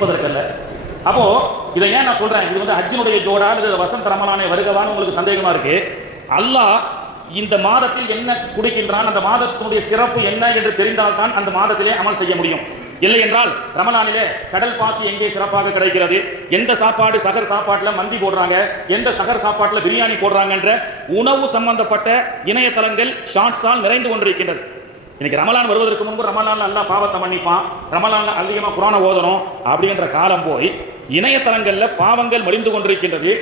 அல்ல. அப்போ இதை ஏன் நான் சொல்றேன், இது வந்து ஹஜ்ஜினுடைய ஜோடா அல்லது வசந்த ரமலானை வருகவான்னு உங்களுக்கு சந்தேகமா இருக்கு. அல்லாஹ் இந்த மாதத்தில் என்ன குடிக்கின்றான், அந்த மாதத்தினுடைய சிறப்பு என்ன என்று தெரிந்தால்தான் அந்த மாதத்திலே அமல் செய்ய முடியும். இல்லை என்றால் ரமலானிலே கடல் பாசி எங்கே சிறப்பாக கிடைக்கிறது, எந்த சாப்பாடு சகர் சாப்பாட்டில் மந்தி போடுறாங்க, எந்த சகர் சாப்பாட்டில் பிரியாணி போடுறாங்க என்ற உணவு சம்பந்தப்பட்ட இணையதளங்கள் ஷார்ட்ஸால் நிறைந்து கொண்டிருக்கின்றது. இன்னைக்கு ரமலான் வருவதற்கு முன்பு ரமலான்ல அல்லாஹ் பாவத்தை மன்னிப்பான், ரமலான்ல அதிகமாக குர்ஆனை ஓதணும் அப்படின்ற காலம் போய் இணையதளங்கள்ல பாவங்கள் மலிந்து கொண்டிருக்கின்றது.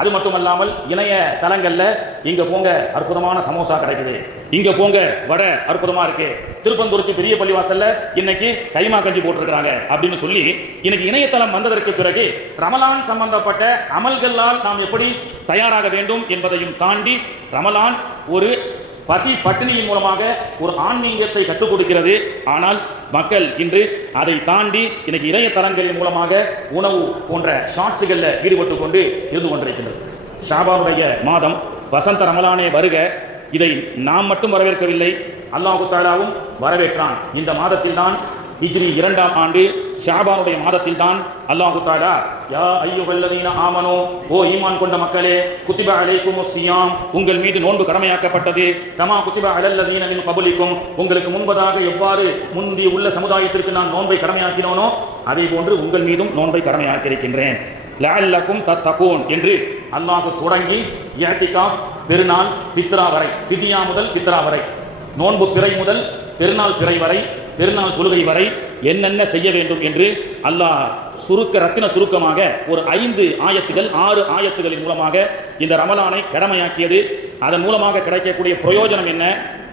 அது மட்டுமல்லாமல் இணைய தளங்கள்ல இங்க போங்க அற்புதமான சமோசா கிடைக்குது, இங்க போங்க வடை அற்புதமா இருக்கு, திருப்பந்தூருக்கு பெரிய பள்ளிவாசல்ல இன்னைக்கு கைமா கஞ்சி போட்டிருக்கிறாங்க அப்படின்னு சொல்லி இன்னைக்கு இணையதளம் வந்ததற்கு பிறகு ரமலான் சம்பந்தப்பட்ட அமல்களால் நாம் எப்படி தயாராக வேண்டும் என்பதையும் தாண்டி ரமலான் ஒரு பசி பட்டினியின் மூலமாக ஒரு ஆன்மீகத்தை கற்றுக் கொடுக்கிறது. ஆனால் மக்கள் இன்று அதை தாண்டி இன்னைக்கு இணையதளங்களின் மூலமாக உணவு போன்ற ஷார்ட்ஸுகளில் ஈடுபட்டு கொண்டு இருந்து கொண்டிருக்கின்றது. ஷாபானுடைய மாதம் வசந்த ரமலானே வருக, இதை நாம் மட்டும் வரவேற்கவில்லை, அல்லாஹ் தஆலாவும் வரவேற்றான். இந்த மாதத்தில் தான் ஹிஜ்ரி 2ஆம் ஆண்டு ஷாபானுடைய மாதத்தில் தான் அல்லாஹ் தஆலா யா அய்யுஹல்லதீன ஆமனூ, ஓ ஈமான் கொண்ட மக்களே, குத்திப அலைக்குமுஸ் ஸியாம், உங்கள் மீது நோன்பு கடமையாக்கப்பட்டது, கமா குத்திப அலல்லதீன மின் கப்லிக்கும், உங்களுக்கு முன்பதாக எவ்வாறு முந்தி உள்ள சமுதாயத்திற்கு நான் நோன்பை கடமையாக்கினோனோ அதே போன்று உங்கள் மீதும் நோன்பை கடமையாக்கியிருக்கின்றேன், லஅல்லக்கும் தத்தகூன் என்று அல்லாஹ் தொடங்கி இஅ்திகாஃப் பெருநாள் ஃபித்ரா வரை, ஃபிதியா முதல் ஃபித்ரா வரை, நோன்பு பிறை முதல் பெருநாள் பிறை வரை, பெருநாள் தொழுகை வரை என்னென்ன செய்ய வேண்டும் என்று அல்லாஹ் ரத்தின சுருக்கமாக ஒரு 5 ஆயத்துகள் 6 ஆயத்துகளின் மூலமாக இந்த ரமலானை கடமையாக்கியது. அதன் மூலமாக கிடைக்கக்கூடிய பிரயோஜனம் என்ன,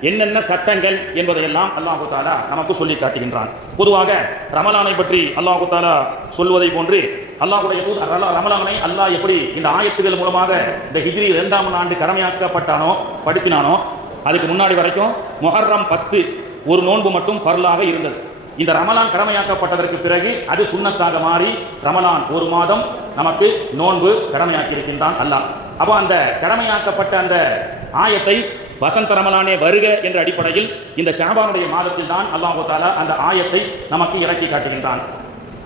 என்னென்ன சட்டங்கள் என்பதையெல்லாம் அல்லாஹ் தஆலா நமக்கு சொல்லி காட்டுகின்றான். பொதுவாக ரமலானை பற்றி அல்லாஹ் தஆலா சொல்வதை போன்று அல்லாஹ்வுடைய ரமலானை அல்லாஹ் எப்படி இந்த ஆயத்துகள் மூலமாக இந்த ஹிஜ்ரி 2ஆம் ஆண்டு கடமையாக்கப்பட்டானோ படுத்தினானோ, அதுக்கு முன்னாடி வரைக்கும் முஹர்ரம் 10 ஒரு நோன்பு மட்டும் ஃபர்லாக இருந்தது. இந்த ரமலான் கடமையாக்கப்பட்டதற்கு பிறகு அது சுன்னத்தாக மாறி ரமலான் ஒரு மாதம் நமக்கு நோன்பு கடமையாக்கி இருக்கின்றான் அல்லாஹ். அப்போ அந்த கடமையாக்கப்பட்ட அந்த ஆயத்தை வசந்த ரமலானே வருக என்ற அடிப்படையில் இந்த ஷாபானுடைய மாதத்தில் தான் அல்லாஹ் தஆலா அந்த ஆயத்தை நமக்கு இறக்கி காட்டுகின்றான்.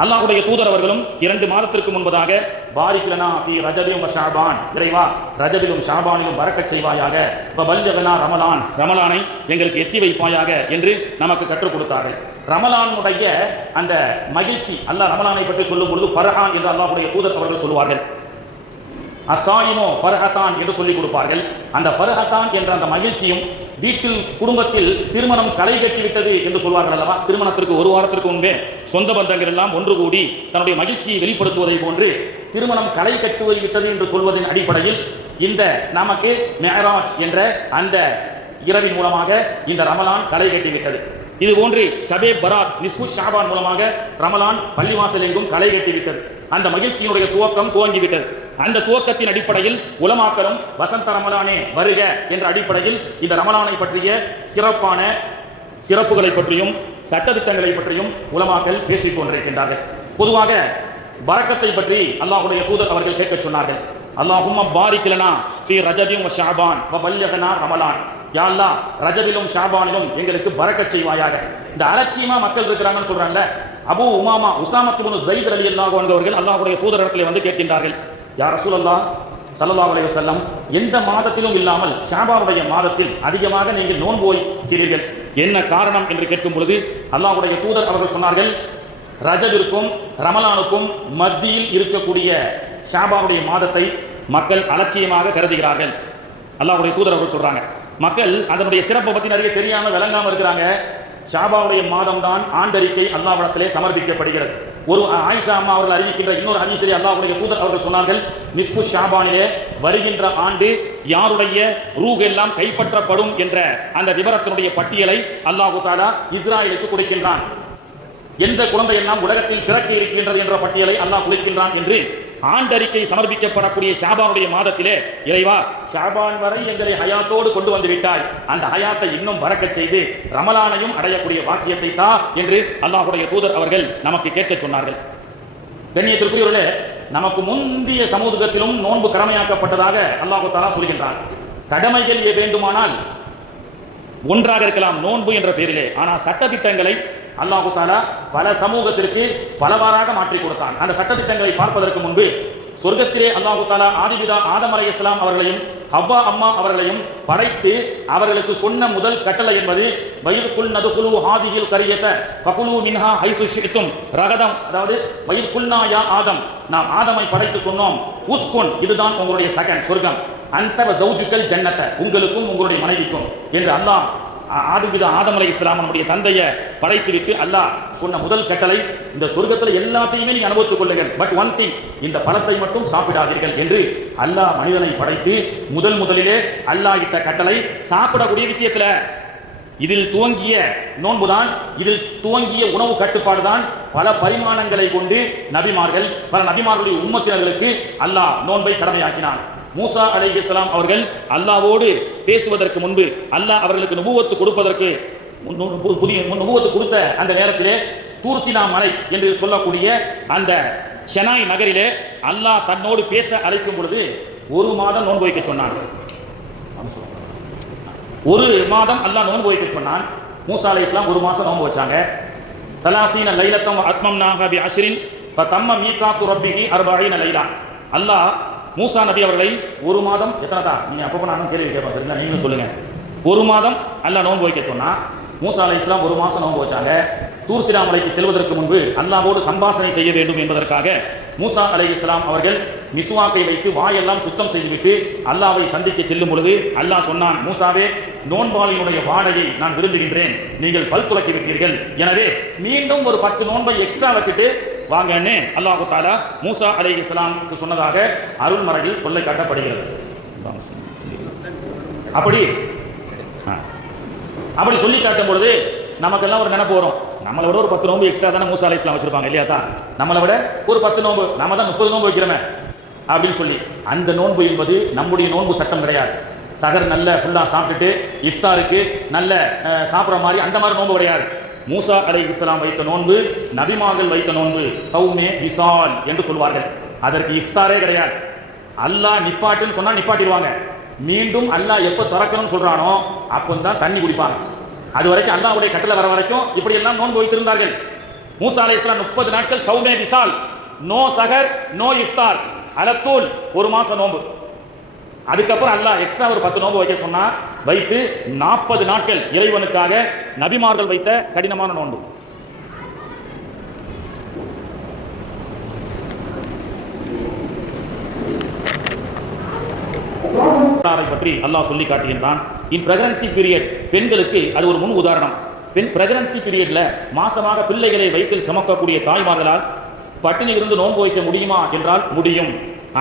அல்லாஹ்வுடைய தூதர் அவர்களும் 2 மாதத்திற்கு முன்பதாக பாரிக் லனா ஃபீ ரஜபின் வ ஷஅபான், இறைவா ரஜபிலும் ஷாபானிலும் பரக்கத் செய்வாயாக, வ பல்லிக்னா ரமலான், ரமலானை எங்களுக்கு எத்தி வைப்பாயாக என்று நமக்கு கற்றுக் கொடுத்தார்கள். ரமலானுடைய அந்த மகிழ்ச்சி அல்லாஹ் ரமலானை பற்றி சொல்லும் பொழுது ஃபர்ஹான் என்று அல்லாஹ்வுடைய தூதர் அவர்கள் சொல்வார்கள். அசாயினோ ஃபர்ஹத்தான் என்று சொல்லிக் கொடுப்பார்கள். அந்த ஃபர்ஹத்தான் என்ற அந்த மகிழ்ச்சியும் வீட்டில் குடும்பத்தில் திருமணம் களை கட்டிவிட்டது என்று சொல்வார்கள் அல்லவா, திருமணத்திற்கு ஒரு வாரத்திற்கு முன்பே சொந்த பந்தங்கள் எல்லாம் ஒன்று கூடி தன்னுடைய மகிழ்ச்சியை வெளிப்படுத்துவதை போன்று திருமணம் களை கட்டுவிட்டது என்று சொல்வதன் அடிப்படையில் இந்த நமக்கு மிஅராஜ் என்ற அந்த இரவின் மூலமாக இந்த ரமலான் களை கட்டிவிட்டது. இது போன்று ஷபே பராத் நிஸ்ஃபு ஷாபான் மூலமாக ரமலான் பள்ளிவாசல் எங்கும் களை கட்டிவிட்டது. அந்த மகிழ்ச்சியினுடைய துவக்கம் துவங்கிவிட்டது. அந்த துவக்கத்தின் அடிப்படையில் உலமாக்களும் வசந்த ரமலானே வருக என்ற அடிப்படையில் இந்த ரமலானை பற்றிய சிறப்பான சிறப்புகளை பற்றியும் சட்டதிட்டங்களை பற்றியும் உலமாக்கள் பேசிக் கொண்டிருக்கின்றார்கள். பொதுவாக பரக்கத்தை பற்றி அல்லாஹ்வுடைய தூதர் அவர்கள் கேட்க சொன்னார்கள். அல்லாஹும்ம பாரிக் லனா ஃபீ ரஜபின் வ ஷஅபான் வ பல்லிக்னா ரமலான், யா அல்லாஹ் ரஜபிலும் ஷாபானிலும் எங்களுக்கு பரக்கத் செய்வாயாக. இந்த அலட்சியமா மக்கள் இருக்கிறாங்கன்னு சொல்றாங்கல்ல, அபூ உமாமா உஸாமா இப்னு ஸைத் ரலியல்லாஹு அன்ஹு அவர்கள் அல்லாஹ்வுடைய தூதரிடத்தில் வந்து கேட்கின்றார்கள், யா ரசூலல்லாஹ் ஸல்லல்லாஹு அலைஹி வஸல்லம், எந்த மாதத்திலும் இல்லாமல் ஷாபானுடைய மாதத்தில் அதிகமாக நீங்கள் நோன்பு வைக்கிறீர்கள், என்ன காரணம் என்று கேட்கும் பொழுது அல்லாஹ்வுடைய தூதர் அவர்கள் சொன்னார்கள், ரஜபிற்கும் ரமலானுக்கும் மத்தியில் இருக்கக்கூடிய ஷாபானுடைய மாதத்தை மக்கள் அலட்சியமாக கருதுகிறார்கள். அல்லாஹ்வுடைய தூதர் அவர்கள் சொல்றாங்க, மக்கள் அதனுடைய சிறப்பை பற்றி நிறைய தெரியாம விளங்காம இருக்கிறாங்க. ஷாபானுடைய மாதம் தான் ஆண்டறிக்கை அல்லாஹ்விடத்திலே சமர்ப்பிக்கப்படுகிறது. ஒரு ஆயிஷா அம்மா அவர்கள் அறிவிக்கின்ற இன்னொரு ஹதீஸிலே அல்லாஹ்வுடைய தூதர் அவர்கள் சொன்னார்கள், நிஸ்ஃபு ஷாபானிலே வருகின்ற ஆண்டு யாருடைய ரூஹ் எல்லாம் கைப்பற்றப்படும் என்ற அந்த விவரத்தினுடைய பட்டியலை அல்லாஹ் தஆலா இஸ்ராயலுக்கு கொடுக்கின்றான். எந்த குழந்தை எல்லாம் உலகத்தில் பிறக்க இருக்கின்றது என்ற பட்டியலை அல்லாஹ் கொடுக்கின்றான் என்று ஆண்டறிக்கை சமர்ப்பிக்கப்படக்கூடிய ஷாபானுடைய மாதத்திலே, இறைவா ஷாபான் வரை எங்களை ஹயாத்தோடு கொண்டு வந்து விட்டாய், அந்த ஹயாத்தை இன்னும் பரக்கச் செய்து ரமலானையும் அடையக்கூடிய வாக்கியத்தை தா என்று அல்லாஹ்வுடைய தூதர் அவர்கள் நமக்கு கேட்க சொன்னார்கள். கண்ணியத்திற்குரியவர்களே, நமக்கு முந்தைய சமூகத்திலும் நோன்பு கடமையாக்கப்பட்டதாக அல்லாஹ் தஆலா சொல்கின்றான். கடமைகள் வேண்டுமானால் ஒன்றாக இருக்கலாம் நோன்பு என்ற பெயரிலே, ஆனால் சட்டதிட்டங்களை அல்லாஹு தஆலா பல சமூகத்திற்கு பலவாறாக மாற்றி கொடுத்தான். அந்த சட்டத்திட்டங்களை பார்ப்பதற்கு முன்பு சொர்க்கத்திலே அல்லாஹு தஆலா ஆதிபிதா ஆதம் அலைஹிஸ்ஸலாம் அவர்களையும் ஹவ்வா அம்மா அவர்களையும் படைத்து அவர்களுக்கு சொன்ன முதல் கட்டளை என்பது வயிற்குள் நதுகுலு ஹாதிஹில் கரியத ஃபகுலு மின்ஹா ஹைசு ஷி'தும் ரகதம். அதாவது வயிற்குல்னா யா ஆதம், நாம் ஆதமை படைத்து சொன்னோம் உஸ்குன், இதுதான் உங்களுடைய செகண்ட் சொர்க்கம், அந்த ஜௌஜுக்கல் ஜன்னத, உங்களுக்கும் உங்களுடைய மனைவிக்கும் என்று அல்லாஹ் ஆதிபிதா ஆதம் அலைஹிஸ்ஸலாம் நம்முடைய தந்தையை படைத்து விட்டு அல்லாஹ் சொன்ன முதல் கட்டளை, இந்த சொர்க்கத்தில் எல்லாத்தையுமே நீங்க அனுபவித்துக் கொள்ளுங்கள், பட் ஒன் திங், இந்த பழத்தை மட்டும் சாப்பிடாதீர்கள் என்று அல்லாஹ் மனிதனை படைத்து முதலிலே அல்லாஹ் இட்ட கட்டளை சாப்பிடக்கூடிய விஷயத்துல. இதில் துவங்கிய நோன்புதான், இதில் துவங்கிய உணவு கட்டுப்பாடு தான் பல பரிமாணங்களை கொண்டு நபிமார்கள், பல நபிமார்களுடைய உம்மத்தினர்களுக்கு அல்லாஹ் நோன்பை கடமையாக்கினான். மூசா அலைஹிஸ்ஸலாம் அவர்கள் அல்லாஹ்வோடு பேசுவதற்கு முன்பு, அல்லாஹ் அவர்களுக்கு நுபுவத்து கொடுப்பதற்கு புதிய நுபுவத்து கொடுத்த அந்த நேரத்திலே தூர்சினா மலை என்று சொல்லக்கூடிய அந்த ஷெனாய் நகரிலே அல்லாஹ் தன்னோடு பேச அழைக்கும் பொழுது ஒரு மாதம் நோன்பு வைக்க சொன்னான். ஒரு மாதம் அல்லாஹ் நோன்பு வைக்க சொன்னான். மூசா அலைஹிஸ்ஸலாம் ஒரு மாசம் நோன்பு வச்சாங்க. தலாசீன லைலத்தம் அத்மம்னாஹா பி அஷ்ரின் ஃபதம்ம மீகாத்து ரப்பிஹி 40 லைலா. அல்லாஹ் மூசா நபி அவர்களை ஒரு மாதம், எத்தனை தான் நீங்க அப்பப்போ நானும் கேள்வி கேட்பேன், சரிங்களா, நீங்களும் சொல்லுங்க. ஒரு மாதம் அல்லாஹ் நோன்பு வைக்க சொன்னா மூசா அலைஹிஸ்ஸலாம் ஒரு மாசம் நோன்பு வச்சாங்க. தூர்சினா மலைக்கு செல்வதற்கு முன்பு அல்லாஹ்வோடு சம்பாஷணை செய்ய வேண்டும் என்பதற்காக மூசா அலைஹிஸ்ஸலாம் அவர்கள் மிஸ்வாக்கை வைத்து வாயெல்லாம் சுத்தம் செய்துவிட்டு அல்லாஹ்வை சந்திக்க செல்லும் பொழுது அல்லாஹ் சொன்னான், மூசாவே, நோன்பாளினுடைய வாடையை நான் விரும்புகின்றேன், நீங்கள் பல் துலக்கி விட்டீர்கள், எனவே மீண்டும் ஒரு 10 நோன்பை எக்ஸ்ட்ரா வச்சுட்டு வாங்கன்னு அல்லாஹு தஆலா மூசா அலைஹிஸ்ஸலாமுக்கு சொன்னதாக அருள்மறையில் சொல்ல காட்டப்படுகிறது. அப்படி சொல்லி காட்டும் பொழுது நமக்கெல்லாம் ஒரு நினைப்பு வரும், நம்மளை விட ஒரு 10 நோன்பு எக்ஸ்ட்ரா தானே மூசா அலைஹிஸ்ஸலாம் வச்சிருப்பாங்க இல்லையா தான், நம்மளை விட ஒரு 10 நோன்பு, நாம தான் 30 நோன்பு வைக்கிறோமே அப்படின்னு சொல்லி. அந்த நோன்பு என்பது நம்முடைய நோன்பு சட்டம் கிடையாது. சகர் நல்ல ஃபுல்லா சாப்பிட்டுட்டு இஃப்தாருக்கு நல்ல சாப்பிட்ற மாதிரி அந்த மாதிரி நோன்பு கிடையாது. மூசா அலைஹிஸ்ஸலாம் வைத்த நோன்பு நபிமார்கள் வைத்த நோன்பு சௌமே விசால் என்று சொல்வார்கள். அதற்கு இஃப்தாரே கிடையாது. அல்லாஹ் நிப்பாட்டுன்னு சொன்னா நிப்பாட்டிடுவாங்க. மீண்டும் அல்லாஹ் எப்போ திறக்கணும்னு சொல்றானோ அப்போ தான் தண்ணி குடிப்பாங்க. அது வரைக்கும் அல்லாஹ்வுடைய கட்டளை வர வரைக்கும் இப்படி எல்லாம் நோன்பு வைத்திருந்தார்கள். மூசா அலைஹிஸ்ஸலாம் 30 நாட்கள் சௌமே விசால், நோ சகர் நோ இஃப்தார், அலத்தூல் ஒரு மாசம் நோன்பு. அதுக்கப்புறம் அல்லாஹ் எக்ஸ்ட்ரா ஒரு 10 நோன்பு வைக்க சொன்னா வைத்து 40 நாட்கள் இறைவனுக்காக நபிமார்கள் வைத்த கடினமான நோன்பு. பற்றி அல்லாஹ் சொல்லி காட்டுகின்றான். இன் பிரெக்னன்சி பீரியட், பெண்களுக்கு அது ஒரு முன் உதாரணம். பெண் பிரெக்னன்சி பீரியட்ல மாசமாக பிள்ளைகளை வயிற்றில் சுமக்கக்கூடிய தாய்மார்களால் பட்டினி இருந்து நோன்பு வைக்க முடியுமா என்றால் முடியும்.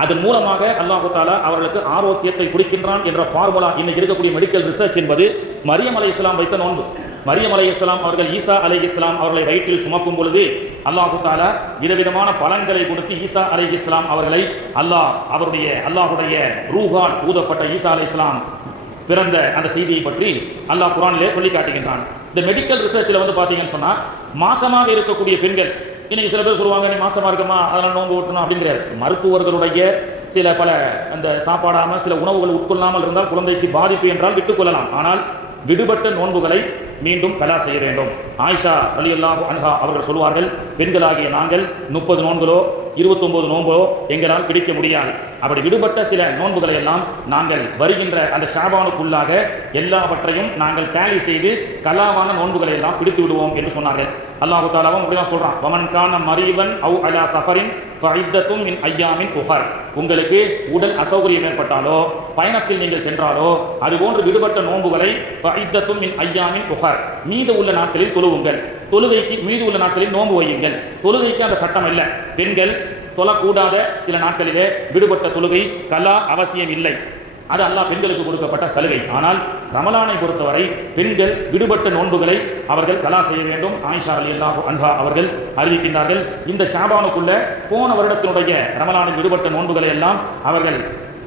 அதன் மூலமாக அல்லாஹ் தஆலா அவர்களுக்கு ஆரோக்கியத்தை கொடுக்கின்றான் என்ற ஃபார்முலா இன்னைக்கு இருக்கக்கூடிய மெடிக்கல் ரிசர்ச் என்பது மரியம் அலைஹிஸ்ஸலாம் வைத்த நோன்பு. மரியம் அலைஹிஸ்ஸலாம் அவர்கள் ஈசா அலைஹிஸ்ஸலாம் அவர்களை வயிற்றில் சுமக்கும் பொழுது அல்லாஹ் தஆலா விதவிதமான பலன்களை கொடுத்து ஈசா அலைஹிஸ்ஸலாம் அவர்களை அல்லாஹ்வுடைய ரூஹால் ஊதப்பட்ட ஈசா அலைஹிஸ்ஸலாம் பிறந்த அந்த செய்தியை பற்றி அல்லாஹ் குர்ஆனிலே சொல்லி காட்டுகின்றான். இந்த மெடிக்கல் ரிசர்ச்சில் வந்து பார்த்தீங்கன்னு சொன்னா மாசமாக இருக்கக்கூடிய பெண்கள், இன்னைக்கு சில பேர் சொல்லுவாங்க நீ மாசமா இருக்கமா அதெல்லாம் நோன்பு ஊட்டணும் அப்படிங்கிறார். மருத்துவர்களுடைய சில பல அந்த சாப்பாடாமல் சில உணவுகள் உட்கொள்ளாமல் இருந்தால் குழந்தைக்கு பாதிப்பு என்றால் விட்டுக்கொள்ளலாம். ஆனால் விடுபட்ட நோன்புகளை மீண்டும் கலா செய்ய வேண்டும். ஆயிஷா ரலியல்லாஹு அன்ஹா அவர்கள் சொல்வார்கள், பெண்களாகிய நாங்கள் 30 நோன்புகளோ 29 நோன்போ எங்களால் பிடிக்க முடியாது. அப்படி விடுபட்ட சில நோன்புகளை எல்லாம் நாங்கள் வருகின்ற அந்த ஷாபானுக்குள்ளாக எல்லாவற்றையும் நாங்கள் டேலி செய்து கலாவான நோன்புகளை எல்லாம் பிடித்து விடுவோம் என்று சொன்னார்கள். அல்லாஹ் தஆலாவும் அப்படிதான் சொல்றான், வமன் கான மரீவன் அவ் அலா சஃபரின் ஃபஇத்தத்தும் மின் ஐயாமின் உஹர். உங்களுக்கு உடல் அசௌகரியம் ஏற்பட்டாலோ பயணத்தில் நீங்கள் சென்றாலோ அதுபோன்று விடுபட்ட நோன்புகளை ஃபஇத்தத்தும் மின் ஐயாமின் உஹர், மீது உள்ள நாட்களில் தொழுவுங்கள். தொழுகைக்கு மீது உள்ள நாட்களில் நோன்பு வையுங்கள். தொழுகைக்கு அந்த சட்டம் இல்லை. பெண்கள் தொழக்கூடாத சில நாட்களிலே விடுபட்ட தொழுகை கலா அவசியம் இல்லை. அது அல்லாஹ் பெண்களுக்கு கொடுக்கப்பட்ட சலுகை. ஆனால் ரமலானை பொறுத்தவரை பெண்கள் விடுபட்ட நோன்புகளை அவர்கள் கலா செய்ய வேண்டும். ஆயிஷா ரலியல்லாஹு அன்ஹா அவர்கள் அறிவிக்கின்றார்கள், இந்த ஷாபானுக்குள்ள போன வருடத்தினுடைய ரமலானில் விடுபட்ட நோன்புகளை எல்லாம் அவர்கள்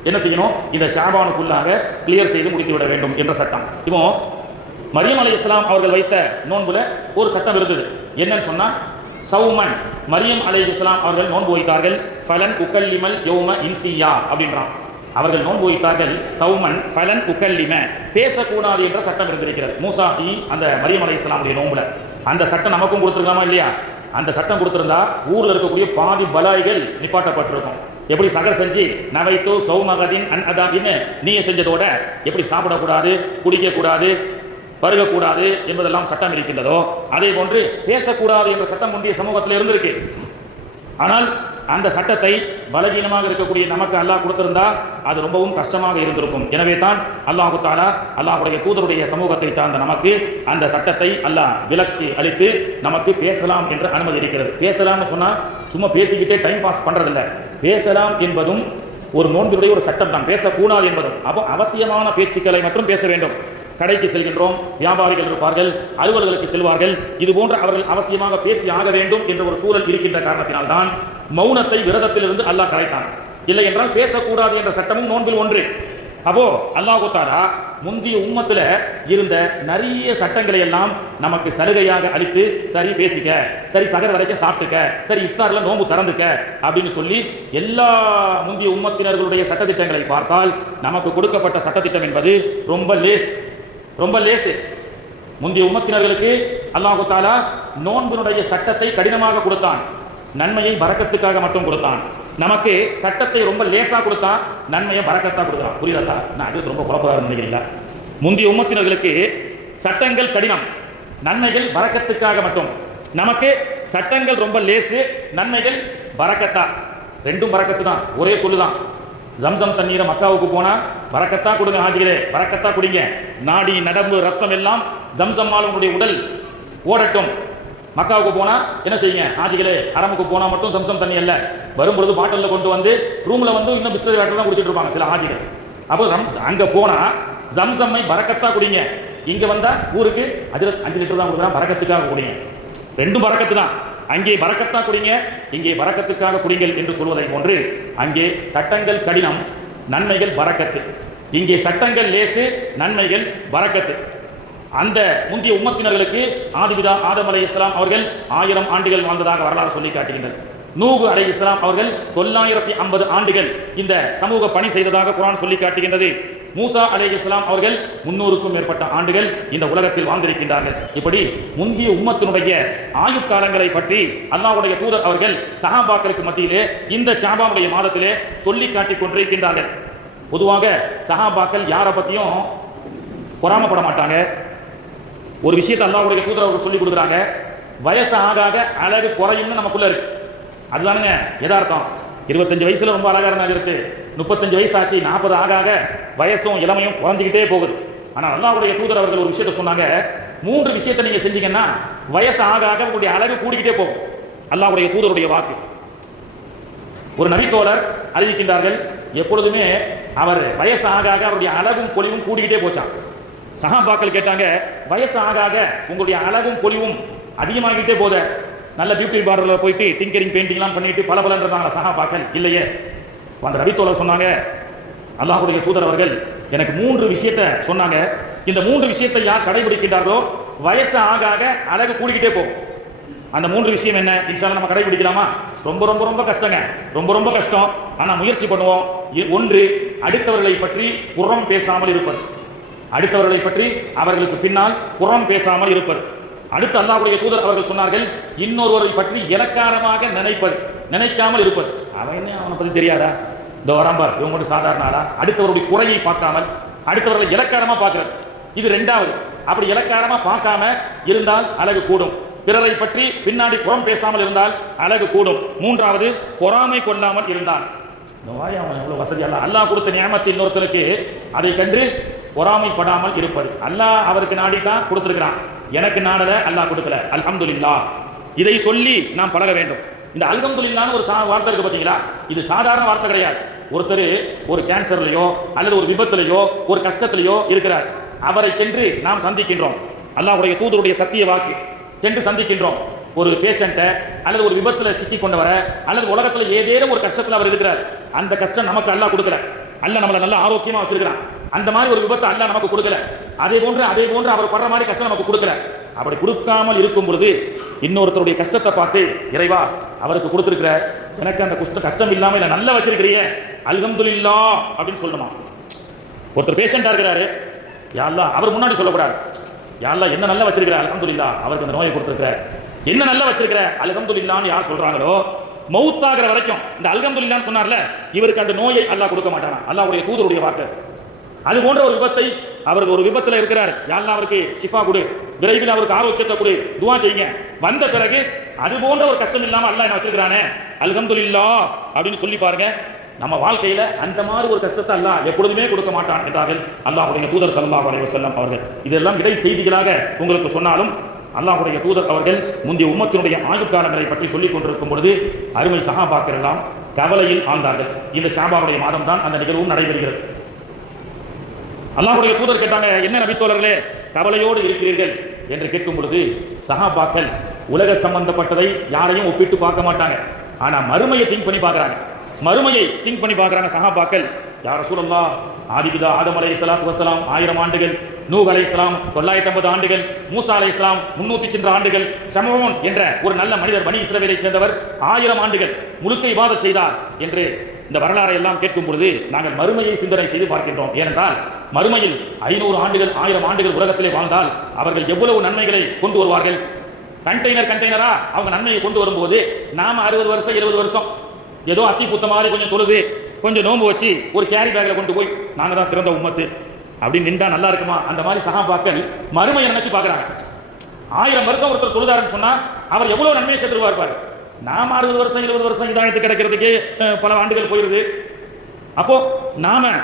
என்ன செய்யணும், இந்த ஷாபானுக்குள்ளாக கிளியர் செய்து முடித்து விட வேண்டும் என்ற சட்டம். இப்போ மரியம் அலைஹிஸ்ஸலாம் அவர்கள் வைத்த நோன்புல ஒரு சட்டம் இருந்தது. என்னன்னு சொன்னா சௌமன், மரியம் அலைஹிஸ்ஸலாம் அவர்கள் நோன்பு வைத்தார்கள். ஃபலன் உகல்லிமல் யௌம இன்சியா அப்படின்றான். அவர்கள் நோன்பு வைத்தார்கள். சௌமன் ஃபலன் உகல்லிம, பேசக்கூடாது என்ற சட்டம் இருந்திருக்கிறது மூசா அந்த மரியம் அலைஹிஸ்ஸலாமுடைய நோன்புல. அந்த சட்டம் நமக்கும் கொடுத்துருக்கலாமா இல்லையா? அந்த சட்டம் கொடுத்துருந்தா ஊரில் இருக்கக்கூடிய பாதி பலாய்கள் நிப்பாட்டப்பட்டிருக்கும். எப்படி சகர் செஞ்சு நவைத்தோ சௌமகதின் அதாபின்னு நீங்க செஞ்சதோட எப்படி சாப்பிடக்கூடாது, குடிக்கக்கூடாது, பருகக்கூடாது என்பதெல்லாம் சட்டம் இருக்கின்றதோ அதே போன்று பேசக்கூடாது என்ற சட்டம் முந்தைய சமூகத்தில் இருந்திருக்கு. ஆனால் அந்த சட்டத்தை பலவீனமாக இருக்கக்கூடிய நமக்கு அல்லாஹ் கொடுத்திருந்தா அது ரொம்பவும் கஷ்டமாக இருந்திருக்கும். எனவே தான் அல்லாஹு தஆலா அல்லாஹ்வுடைய தூதருடைய சமூகத்தை சார்ந்த நமக்கு அந்த சட்டத்தை அல்லாஹ் விலக்கி அளித்து நமக்கு பேசலாம் என்ற அனுமதி இருக்கிறது. பேசலாம்னு சொன்னால் சும்மா பேசிக்கிட்டே டைம் பாஸ் பண்ணுறதில்ல. பேசலாம் என்பதும் ஒரு நோன்பினுடைய ஒரு சட்டம் தான், பேசக்கூடாது என்பதும். அப்போ அவசியமான பேச்சுக்களை மட்டும் பேச வேண்டும். கடைக்கு செல்கின்றோம், வியாபாரிகள் இருப்பார்கள், அலுவலர்களுக்கு செல்வார்கள், இது போன்ற அவர்கள் அவசியமாக பேசி ஆக வேண்டும் என்ற ஒரு சூழல் இருக்கின்ற காரணத்தினால்தான் மௌனத்தை விரதத்திலிருந்து அல்லாஹ் கலைத்தான். இல்லை என்றால் பேசக்கூடாது என்ற சட்டமும் நோன்பில் ஒன்று. அப்போ அல்லாஹ் தஆலா முந்தைய உம்மத்தில் இருந்த நிறைய சட்டங்களை எல்லாம் நமக்கு சலுகையாக அளித்து, சரி பேசிக்க, சரி சகர் வரைக்கும் சாப்பிட்டுக்க, சரி இஃப்தாரில் நோன்பு திறந்துக்க அப்படின்னு சொல்லி எல்லா முந்தைய உம்மத்தினர்களுடைய சட்டத்திட்டங்களை பார்த்தால் நமக்கு கொடுக்கப்பட்ட சட்டத்திட்டம் என்பது ரொம்ப லேசு. முந்தைய உம்மத்தினர்களுக்கு அல்லாஹ் தஆலா நோன்பினுடைய சட்டத்தை கடினமாக கொடுத்தான், நன்மையை பரக்கத்துக்காக மட்டும் கொடுத்தான். நமக்கு சட்டத்தை ரொம்ப லேசா கொடுத்தான், நன்மையை பரக்கத்தா கொடுத்தான். புரியுதா? நான் அது ரொம்ப குழப்பமாக நினைக்கிறீங்களா? முந்தைய உம்மத்தினர்களுக்கு சட்டங்கள் கடினம், நன்மைகள் பரக்கத்துக்காக மட்டும். நமக்கு சட்டங்கள் ரொம்ப லேசு, நன்மைகள் பரக்கத்தா. ரெண்டும் பரக்கத்து தான், ஒரே சொல்லுதான். ஜம்சம் தண்ணீரை மக்காவுக்கு போனா பரக்கத்தா கொடுங்க ஹாஜிகளே, பரக்கத்தா குடிங்க, நாடி நடம்பு ரத்தம் எல்லாம் ஜம்சம்மால் உங்களுடைய உடல் ஓடட்டும். மக்காவுக்கு போனா என்ன செய்யுங்க ஹாஜிகளே, ஹரமுக்கு போனா மட்டும் ஜம்சம் தண்ணி அல்ல, வரும்பொழுது பாட்டிலில் கொண்டு வந்து ரூம்ல வந்து இன்னும் பிஸ்லரி வாட்டர் தான் குடிச்சிட்டு இருப்பாங்க சில ஹாஜிகள். அப்போ அங்க போனா ஜம்சம்மை பரக்கத்தா குடிங்க, இங்க வந்தா ஊருக்கு 5 லிட்டர் தான் கொடுக்குறான், பரக்கத்துக்காக குடிங்க. ரெண்டும் பரக்கத்து தான். அங்கே பரக்கத்தா குடிங்க, இங்கே பரக்கத்துக்காக குடிங்கள் என்று சொல்வதை போன்று அங்கே சட்டங்கள் கடினம், நன்மைகள் பரக்கத்து. இங்கே சட்டங்கள் லேசு, நன்மைகள் பரக்கத்து. அந்த முந்தைய உம்மத்தினர்களுக்கு ஆதிபிதா ஆதம் அலைஹிஸ்ஸலாம் அவர்கள் 1000 ஆண்டுகள் வாழ்ந்ததாக வரலாறு சொல்லி காட்டுகின்றனர். நூஹ் அலைஹிஸ்ஸலாம் அவர்கள் 950 ஆண்டுகள் இந்த சமூக பணி செய்ததாக குர்ஆன் சொல்லி காட்டுகின்றது. மூசா அலைஹிஸ்ஸலாம் அவர்கள் 300க்கும் மேற்பட்ட ஆண்டுகள் இந்த உலகத்தில் வாழ்ந்திருக்கின்றார்கள். இப்படி முந்தைய உம்மத்தினுடைய ஆயுட்காலங்களை பற்றி அல்லாஹ்வுடைய தூதர் அவர்கள் சஹாபாக்களுக்கு மத்தியிலே இந்த ஷாபானுடைய மாதத்திலே சொல்லி காட்டிக் கொண்டிருக்கின்றார்கள். பொதுவாக சஹாபாக்கள் யாரை பற்றியும் பொறாமப்பட மாட்டாங்க. ஒரு விஷயத்தை அல்லாஹ்வுடைய தூதர் அவர்கள் சொல்லி கொடுக்குறாங்க, வயசு ஆக அழகு குறையும்னு நமக்குள்ள இருக்கு. அதுதானுங்க யதார்த்தம். 25 வயசுல ரொம்ப அழகா இருந்தாங்க இருக்கு, 35 வயசு ஆச்சு, 40 ஆக வயசும் இளமையும் குறைஞ்சிக்கிட்டே போகுது. ஆனால் அல்லாஹ்வுடைய தூதர் அவர்கள் ஒரு விஷயத்தை சொன்னாங்க, 3 விஷயத்தை நீங்க செஞ்சீங்கன்னா வயசு ஆக உங்களுடைய அழகு கூடிக்கிட்டே போகும். அல்லாஹ்வுடைய தூதருடைய வாக்கு. ஒரு நபித்தோழர் அறிவிக்கின்றார்கள், எப்பொழுதுமே அவர் வயசு ஆக அவருடைய அழகும் பொலிவும் கூடிக்கிட்டே போச்சான். சஹாபாக்கள் கேட்டாங்க, வயசு ஆக உங்களுடைய அழகும் பொலிவும் அதிகமாகிட்டே போத, நல்ல பியூட்டி பார்லரில் போயிட்டு டிங்கரிங் பெயிண்டிங்லாம் பண்ணிட்டு பல பலன்றதாங்க சஹாபாக்கள் இல்லையே. அந்த நபித்தோழர் சொன்னாங்க, அல்லாஹ்வுடைய தூதர் அவர்கள் எனக்கு 3 விஷயத்தை சொன்னாங்க, இந்த 3 விஷயத்தை யார் கடைபிடிக்கின்றார்களோ வயசு ஆக அழகு கூடிக்கிட்டே போகும். அந்த 3 விஷயம் என்ன? இன்ஷால்லா நம்ம கடைபிடிக்கலாமா? ரொம்ப ரொம்ப ரொம்ப கஷ்டங்க, ரொம்ப கஷ்டம். ஆனால் முயற்சி பண்ணுவோம். 1, அடுத்தவர்களை பற்றி புறம் பேசாமல் இருப்பது. அடுத்தவர்களை பற்றி அவர்களுக்கு பின்னால் புறம் பேசாமல் இருப்பது. அடுத்து அல்லாஹ்வுடைய தூதர் அவர்கள் சொன்னார்கள், இன்னொருவரை பற்றி இலக்காரமாக நினைக்காமல் இருப்பது. அவன் என்ன, அவனை பற்றி தெரியாதா, இந்த வரம்பார் இவங்க மட்டும் சாதாரண ஆளா, அடுத்தவருடைய குறையை பார்க்காமல் அடுத்தவர்களை இலக்காரமா பார்க்கிறது. இது 2வது. அப்படி இலக்காரமா பார்க்காம இருந்தால் அழகு கூடும். பிறரை பற்றி பின்னாடி புறம் பேசாமல் இருந்தால் அழகு கூடும். 3வது, பொறாமை கொள்ளாமல் இருந்தால். எவ்வளவு வசதியாக அல்லாஹ் கொடுத்த நியமத்தை இன்னொருத்தருக்கு அதை கண்டு பொறாமைப்படாமல் இருப்பது. அல்லாஹ் அவருக்கு நாடிதான் கொடுத்திருக்கிறான், எனக்கு நாடல, அல்லாஹ் கொடுக்கல, அல்ஹம்துலில்லாஹ். இதை சொல்லி நாம் பழக வேண்டும். இந்த அல்ஹம்துலில்லாஹ்னு ஒரு வார்த்தை இருக்கு பார்த்தீங்களா, இது சாதாரண வார்த்தை கிடையாது. ஒருத்தர் ஒரு கேன்சர்லையோ அல்லது ஒரு விபத்துலையோ ஒரு கஷ்டத்திலையோ இருக்கிறார், அவரை சென்று நாம் சந்திக்கின்றோம். அல்லாஹ்வுடைய தூதருடைய சத்திய வாக்கு, சென்று சந்திக்கின்றோம். ஒரு பேஷண்ட்டை அல்லது ஒரு விபத்தில் சிக்கி கொண்டவர அல்லது உலகத்தில் ஏதேனும் ஒரு கஷ்டத்தில் அவர் இருக்கிறார், அந்த கஷ்டம் நமக்கு அல்லாஹ் கொடுக்கல, அல்லாஹ் நம்மளை நல்ல ஆரோக்கியமாக வச்சிருக்கிறான். அந்த மாதிரி ஒரு விபத்தை அல்லாஹ் நமக்கு கொடுக்கல, அதே போன்று அவர் படுற மாதிரி கஷ்டம் நமக்கு கொடுக்கல. அப்படி கொடுக்காமல் இருக்கும் பொழுது இன்னொருத்தருடைய கஷ்டத்தை பார்த்து, இறைவா அவருக்கு கொடுத்துருக்கிற எனக்கு அந்த கஷ்டம் இல்லாமல் இல்லை நல்லா வச்சிருக்கிறிய, அல்ஹம்துலில்லாஹ் அப்படின்னு சொல்லணுமா? ஒருத்தர் பேஷண்டா இருக்கிறாரு, யா அல்லாஹ், அவர் முன்னாடி சொல்லக்கூடாது, யாரெல்லாம் என்ன நல்லா வச்சிருக்கிற அல்ஹம்துலில்லாஹ், அவருக்கு அந்த நோயை கொடுத்துருக்கிற, என்ன நல்லா வச்சிருக்கிற அல்ஹம்துலில்லாஹ்னு யார் சொல்றாங்களோ மௌத்தாகிற வரைக்கும் இந்த அல்ஹம்துலில்லாஹ்னு சொன்னார்ல, இவருக்கு அந்த நோயை அல்லாஹ் கொடுக்க மாட்டானா. அல்லாஹ்வுடைய தூதருடைய வாக்கு. அது போன்ற ஒரு விபத்தை, அவருக்கு ஒரு விபத்தில் இருக்கிறார், யாரெல்லாம் அவருக்கு ஷிஃபா கொடு, விரைவில் அவருக்கு ஆரோக்கியத்தை கொடு, துவா செய்யுங்க. வந்த பிறகு அது போன்ற ஒரு கஷ்டம் இல்லாம அல்லாஹ் என்ன வச்சிருக்கிறானே அல்ஹம்துலில்லாஹ் அப்படின்னு சொல்லி பாருங்க. நம்ம வாழ்க்கையில அந்த மாதிரி ஒரு கஷ்டத்தை அல்லாஹ் எப்பொழுதுமே கொடுக்க மாட்டான் என்றார்கள் அல்லாஹ்வுடைய தூதர் ஸல்லல்லாஹு அலைஹி வஸல்லம் அவர்கள். இதெல்லாம் இடை செய்திகளாக உங்களுக்கு சொன்னாலும் அல்லாஹ்வுடைய தூதர் அவர்கள் முந்தைய உம்மத்தினுடைய ஆயுட்காலங்களை பற்றி சொல்லிக் கொண்டிருக்கும் பொழுது அருமை சஹாபாக்கள் எல்லாம் கவலையில் ஆழ்ந்தார்கள். இந்த ஷாபாவுடைய மாதம் தான் அந்த நிகழ்வும் நடைபெறுகிறது. அல்லாஹ்வுடைய தூதர் கேட்டாங்க, என்ன நபித்தோழர்களே கவலையோடு இருக்கிறீர்கள் என்று கேட்கும் பொழுது சஹாபாக்கள் உலக சம்பந்தப்பட்டதை யாரையும் ஒப்பிட்டு பார்க்க மாட்டாங்க. ஆனா மறுமையை திங்க் பண்ணி பார்க்கறாங்க. மறுமையை திங்க் பண்ணி பார்க்கறாங்க சஹாபாக்கள். யா ரசூலல்லாஹ், ஆதிபிதா ஆதம் அலைஹிஸ்ஸலாத்து வஸ்ஸலாம் 1000 ஆண்டுகள், நூஹ் அலைஹிஸ்ஸலாம் 950 ஆண்டுகள், மூசா அலைஹிஸ்ஸலாம் 300 சின்ற ஆண்டுகள், ஷமூன் என்ற ஒரு நல்ல மனிதர் பனி இஸ்ரவேலை சேர்ந்தவர் 1000 ஆண்டுகள் முழுக்க இபாதத் செய்தார் என்று இந்த வரலாறை எல்லாம் கேட்கும் பொழுது நாங்கள் மறுமையை சிந்தனை செய்து பார்க்கின்றோம். ஏனென்றால் மறுமையில் 500 ஆண்டுகள் 1000 ஆண்டுகள் உலகத்திலே வாழ்ந்தால் அவர்கள் எவ்வளவு நன்மைகளை கொண்டு வருவார்கள். கண்டெய்னரா அவங்க நன்மையை கொண்டு வரும்போது நாம 60 வருஷம் 70 வருஷம் ஏதோ அத்தி புத்த மாதிரி கொஞ்சம் தொழுது கொஞ்சம் நோம்பு வச்சு ஒரு கேரி பேக்ல கொண்டு போய் நாங்க தான் சிறந்த உம்மத்து அப்படின்னு நின்றா நல்லா இருக்குமா? அந்த மாதிரி சஹாபாக்கள் மறுமையை நினைச்சு பார்க்கறாங்க. 1000 வருஷம் ஒருத்தர் தொழுதாருன்னு சொன்னா அவர் எவ்வளவு நன்மையை சேர்த்து இருப்பாரு. நாம 60 வருஷம் 70 வருஷம் இதாயத்து கிடைக்கிறதுக்கு பல ஆண்டுகள் போயிருது. அப்போ நாம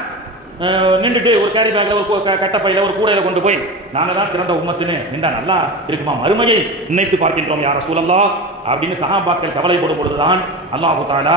நின்றுட்டு ஒரு கேரி பேக்ல ஒரு கட்டப்பையில ஒரு கூடையில கொண்டு போய் நாங்க தான் சிறந்த உம்மத்துன்னு நின்றா நல்லா இருக்குமா? மறுமையை நினைத்து பார்க்கின்றோம் யா ரசூலல்லாஹ் அப்படின்னு சஹாபாக்கள் கவலைப்படும் பொழுதுதான் அல்லாஹ் தஆலா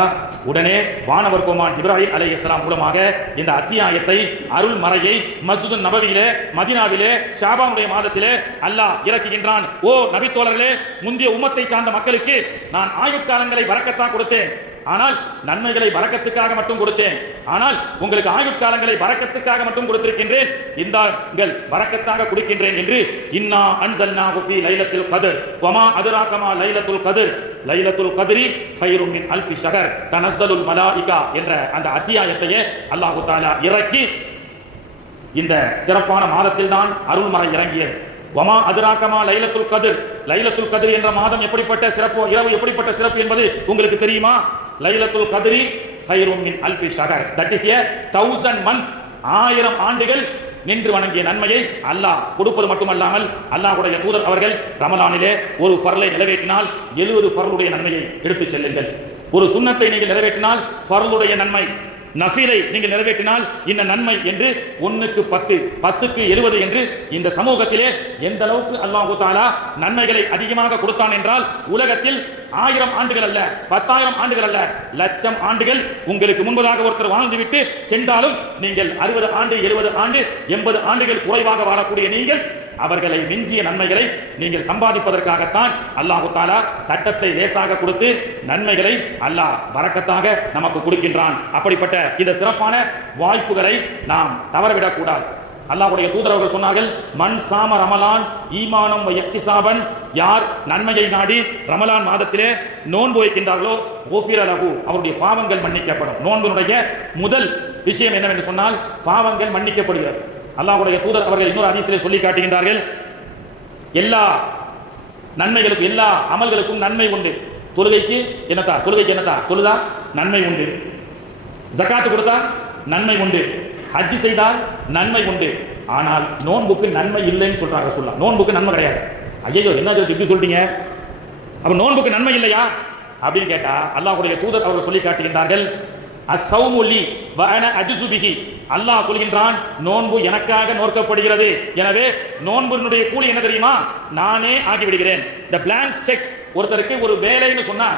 உடனே வானவர் கோமான் ஜிப்ராயில் அலைஹிஸ்ஸலாம் மூலமாக இந்த அத்தியாயத்தை அருள் மறையை மஸ்ஜிதுன் நபவியிலே மதீனாவிலே ஷாபானுடைய மாதத்திலே அல்லாஹ் இறக்குகின்றான். ஓ நபித்தோழர்களே, முந்தைய உம்மத்தை சார்ந்த மக்களுக்கு நான் ஆயுட்காலங்களை பரக்கத்தான் கொடுத்தேன், ஆனால் நன்மைகளை பரக்கத்துக்காக மட்டும் கொடுத்தேன். ஆனால் உங்களுக்கு ஆயுட்காலங்களை பரக்கத்துக்காக மட்டும் கொடுத்திருக்கின்றேன், இந்தாங்கள் பரக்கத்தாக கொடுக்கின்றேன் என்று இன்னா அன்ஸல்னாஹு ஃபீ லைலத்துல் கத்ர் வமா அத்ராக மா லைலத்துல் கத்ர் லைலத்துல் கத்ரி கைரும் மின் அல்ஃபி ஷஹர் தனஸ்ஸலுல் மலாயிகா என்ற அந்த அத்தியாயத்தையே அல்லாஹ் தஆலா இறக்கி இந்த சிறப்பான மாதத்தில் தான் அருள்மறை இறங்கியது. வமா அத்ராகமா லைலத்துல் கத்ர், லைலத்துல் கத்ர் என்ற மாதம் எப்படிப்பட்ட சிறப்பு, இரவு எப்படிப்பட்ட சிறப்பு என்பது உங்களுக்கு தெரியுமா? லைலத்துல் கத்ரி கைரும் மின் அல்ஃபி ஷஹர், தட் இஸ் 1000 மந்த், 1000 ஆண்டுகள் நின்று வணங்கிய நன்மையை அல்லாஹ் கொடுப்பது மட்டுமல்லாமல் அல்லாஹ்வுடைய தூதர் அவர்கள் ரமலானிலே ஒரு ஃபர்லை நிறைவேற்றினால் 70 ஃபர்லுடைய நன்மையை எடுத்துச் செல்லுங்கள். ஒரு சுன்னத்தை நீங்கள் நிறைவேற்றினால் ஃபர்லுடைய நன்மை, நஃபீலை நீங்கள் நிறைவேற்றினால் இந்த நன்மை என்று 1க்கு 10, 10க்கு 70 என்று இந்த சமூகத்திலே எந்த அளவுக்கு அல்லாஹ் தஆலா நன்மைகளை அதிகமாக கொடுத்தான் என்றால் உலகத்தில் 1000 ஆண்டுகள் அல்ல, 10,000 ஆண்டுகள் அல்ல, லட்சம் ஆண்டுகள் உங்களுக்கு முன்பதாக ஒருத்தர் வாழ்ந்துவிட்டு சென்றாலும் நீங்கள் 60 ஆண்டு 70 ஆண்டு 80 ஆண்டுகள் குறைவாக வாழக்கூடிய நீங்கள் அவர்களை மிஞ்சிய நன்மைகளை நீங்கள் சம்பாதிப்பதற்காகத்தான் அல்லாஹ் தஆலா சட்டத்தை லேசாக கொடுத்து நன்மைகளை அல்லாஹ் பரக்கத்தாக நமக்கு கொடுக்கின்றான். அப்படிப்பட்ட இந்த சிறப்பான வாய்ப்புகளை நாம் தவறவிடக் கூடாது. அல்லாஹ்வுடைய தூதர் அவர்கள் சொன்னார்கள், மன் சாம ரமலான் ஈமானம் வ இஹ்திசாபன், யார் நன்மையை நாடி ரமலான் மாதத்திலே நோன்பு வைக்கின்றார்களோ குஃபிர லஹு, அவருடைய பாவங்கள் மன்னிக்கப்படும். நோன்பினுடைய முதல் விஷயம் என்னவென்று சொன்னால் பாவங்கள் மன்னிக்கப்படுகிறது. அல்லாஹ்வுடைய தூதர் அவர்கள் இன்னொரு ஹதீஸிலே சொல்லி காட்டுகின்றார்கள், எல்லா நன்மைகளுக்கும் எல்லா அமல்களுக்கும் நன்மை உண்டு. தொழுகைக்கு என்னத்தா தொழுதா நன்மை உண்டு, ஜகாத் கொடுத்தா நன்மை உண்டு, ஹஜ் செய்தால் நன்மை உண்டு. ஆனால் நோன்புக்கு நன்மை இல்லைன்னு சொல்றாங்க. சொல்லலாம் நோன்புக்கு நன்மை கிடையாது. ஐயோ என்ன இப்படி சொல்லிட்டீங்க, அப்ப நோன்புக்கு நன்மை இல்லையா அப்படின்னு கேட்டா அல்லாஹ்வுடைய தூதர் அவர்கள் சொல்லி காட்டுகின்றார்கள், அஸ்ஸௌமு லி வ அன அஜ்ஸு பிஹி, அல்லாஹ் சொல்கின்றான் நோன்பு எனக்காக நோக்கப்படுகிறது, எனவே நோன்பினுடைய கூலி என்ன தெரியுமா, நானே ஆகிவிடுகிறேன். இந்த பிளாங்க் செக், ஒருத்தருக்கு ஒரு வேலைன்னு சொன்னா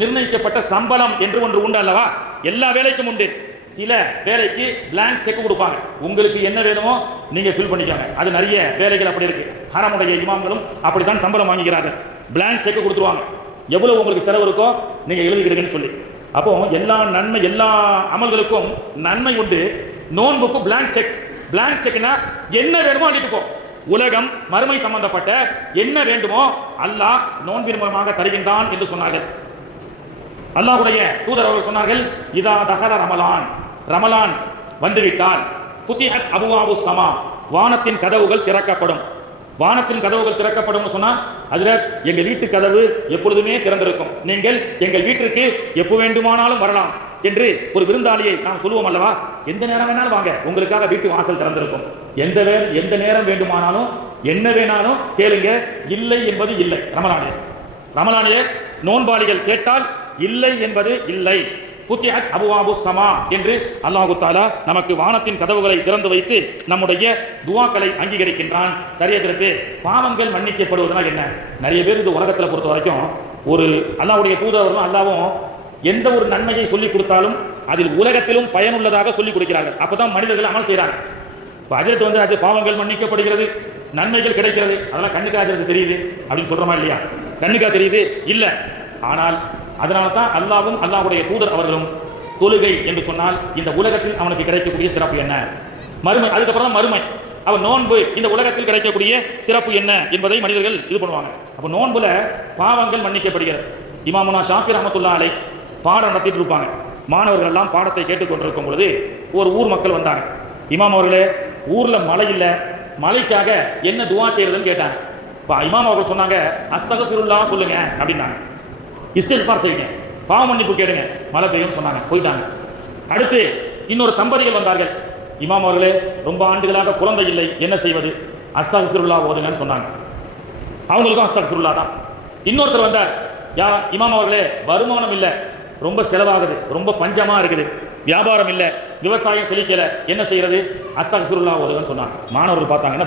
நிர்ணயிக்கப்பட்ட சம்பளம் என்று ஒன்று உண்டு அல்லவா, எல்லா வேலைக்கும் உண்டு. சில வேலைக்கு பிளாங்க் செக் கொடுப்பாங்க, உங்களுக்கு என்ன வேணுமோ நீங்க ஃபில் பண்ணிக்கோங்க. அது நிறைய வேலைகள் அப்படி இருக்கு. ஹரமுடைய இமாம்களும் அப்படித்தான் சம்பளம் வாங்கிக்கிறார்கள். பிளாங்க் செக் கொடுத்துருவாங்க, எவ்வளவு உங்களுக்கு செலவு இருக்கோ நீங்க எழுதிக்கிறீங்கன்னு சொல்லி. அப்போ எல்லா நன்மை எல்லா அமல்களுக்கும் நன்மை உண்டு. நோன்புக்கு பிளாங்க் செக், பிளாங்க் செக்னா என்ன வேணுமோ அனுப்பிப்போம். உலகம் மறுமை சம்பந்தப்பட்ட என்ன வேண்டுமோ அல்லாஹ் நோன்பின் மூலமாக தருகின்றான் என்று சொன்னார்கள். அல்லாஹ்வுடைய தூதர் அவர்கள் சொன்னார்கள், இதா தஹர ரமலான், ரமலான் வந்துவிட்டால் ஃபுதிஹத் அபுவாபு ஸமா, வானத்தின் கதவுகள் திறக்கப்படும். வானத்தின் கதவுகள் திறக்கப்படும் சொன்னா அதுல எங்க வீட்டு கதவு எப்பொழுதுமே திறந்திருக்கும், நீங்கள் எங்கள் வீட்டிற்கு எப்போ வேண்டுமானாலும் வரலாம் என்று ஒரு விருந்தாளியை நாம் சொல்லுவோம் அல்லவா. எந்த நேரம் வேணாலும் வாங்க, உங்களுக்காக வீட்டு வாசல் திறந்திருக்கும், எந்த நேரம் வேண்டுமானாலும் என்ன வேணாலும் கேளுங்க, இல்லை என்பது இல்லை. ரமலானிலே நோன்பாளிகள் கேட்டால் இல்லை என்பது இல்லை. ஃபுத்திஹத் அபுவாபு ஸமா என்று அல்லாஹ் தஆலா நமக்கு வானத்தின் கதவுகளை திறந்து வைத்து நம்முடைய துஆக்களை அங்கீகரிக்கின்றான். சரியத்திற்கு பாவங்கள் மன்னிக்கப்படுவதுனா என்ன? நிறைய பேர் இந்த உலகத்தில் பொறுத்த வரைக்கும் ஒரு அல்லாஹ்வுடைய தூதரும் அல்லாஹ்வும் எந்த ஒரு நன்மையை சொல்லிக் கொடுத்தாலும் அதில் உலகத்திலும் பயனுள்ளதாக சொல்லிக் கொடுக்கிறார்கள். அப்பதான் மனிதர்கள் அமல் செய்கிறாங்க. இப்போ அஜரத் வந்து அது பாவங்கள் மன்னிக்கப்படுகிறது, நன்மைகள் கிடைக்கிறது, அதெல்லாம் கண்ணுக்கு அஜரத்து தெரியுது அப்படின்னு சொல்றோமா இல்லையா? கண்ணுக்கா தெரியுது இல்லை. ஆனால் அதனால தான் அல்லாவும் அல்லாஹ்வுடைய தூதர் அவர்களும் தொழுகை என்று சொன்னால் இந்த உலகத்தில் அவனுக்கு கிடைக்கக்கூடிய சிறப்பு என்ன, மறுமை, அதுக்கப்புறம் தான் மறுமை. அவன் நோன்பு இந்த உலகத்தில் கிடைக்கக்கூடிய சிறப்பு என்ன என்பதை மனிதர்கள் இது பண்ணுவாங்க. அப்போ நோன்புல பாவங்கள் மன்னிக்கப்படுகிறது. இமாமுனா ஷாஃபி ரஹ்மத்துல்லாஹி அலைஹி பாடம் நடத்திட்டு இருப்பாங்க. மாணவர்கள் எல்லாம் பாடத்தை கேட்டுக்கொண்டிருக்கும் பொழுது ஒரு ஊர் மக்கள் வந்தாங்க. இமாம் அவர்களே, ஊர்ல மழை இல்லை, மழைக்காக என்ன துவா செய்யறதுன்னு கேட்டாங்க. இப்போ இமாம் அவர்கள் சொன்னாங்க, அஸ்தக்ஃபிருல்லாஹ் சொல்லுங்க அப்படின்னாங்க. இஸ்திக்ஃபார் செய்யுங்க, பாவ மன்னிப்பு கேளுங்க, மழை பெய்யும் சொன்னாங்க, போயிட்டாங்க. அடுத்து இன்னொரு தம்பதிகள் வந்தார்கள். இமாம் அவர்களே, ரொம்ப ஆண்டுகளாக குழந்தை இல்லை, என்ன செய்வது? அஸ்தக்ஃபிருல்லாஹ் ஓதுங்கன்னு சொன்னாங்க. அவங்களுக்கும் அஸ்தக்ஃபிருல்லாஹ் தான். இன்னொருத்தர் வந்தார், இமாம் அவர்களே, வருமானம் இல்லை, ரொம்ப செலவாகுது, ரொம்ப பஞ்சமா இருக்குது, வியாபாரம் இல்லை, விவசாயம் செழிக்கல, என்ன செய்யறது? அஸ்தக்ஃபிருல்லாஹ் ஓதுங்கன்னு சொன்னாங்க. மாணவர்கள் பார்த்தாங்கன்னா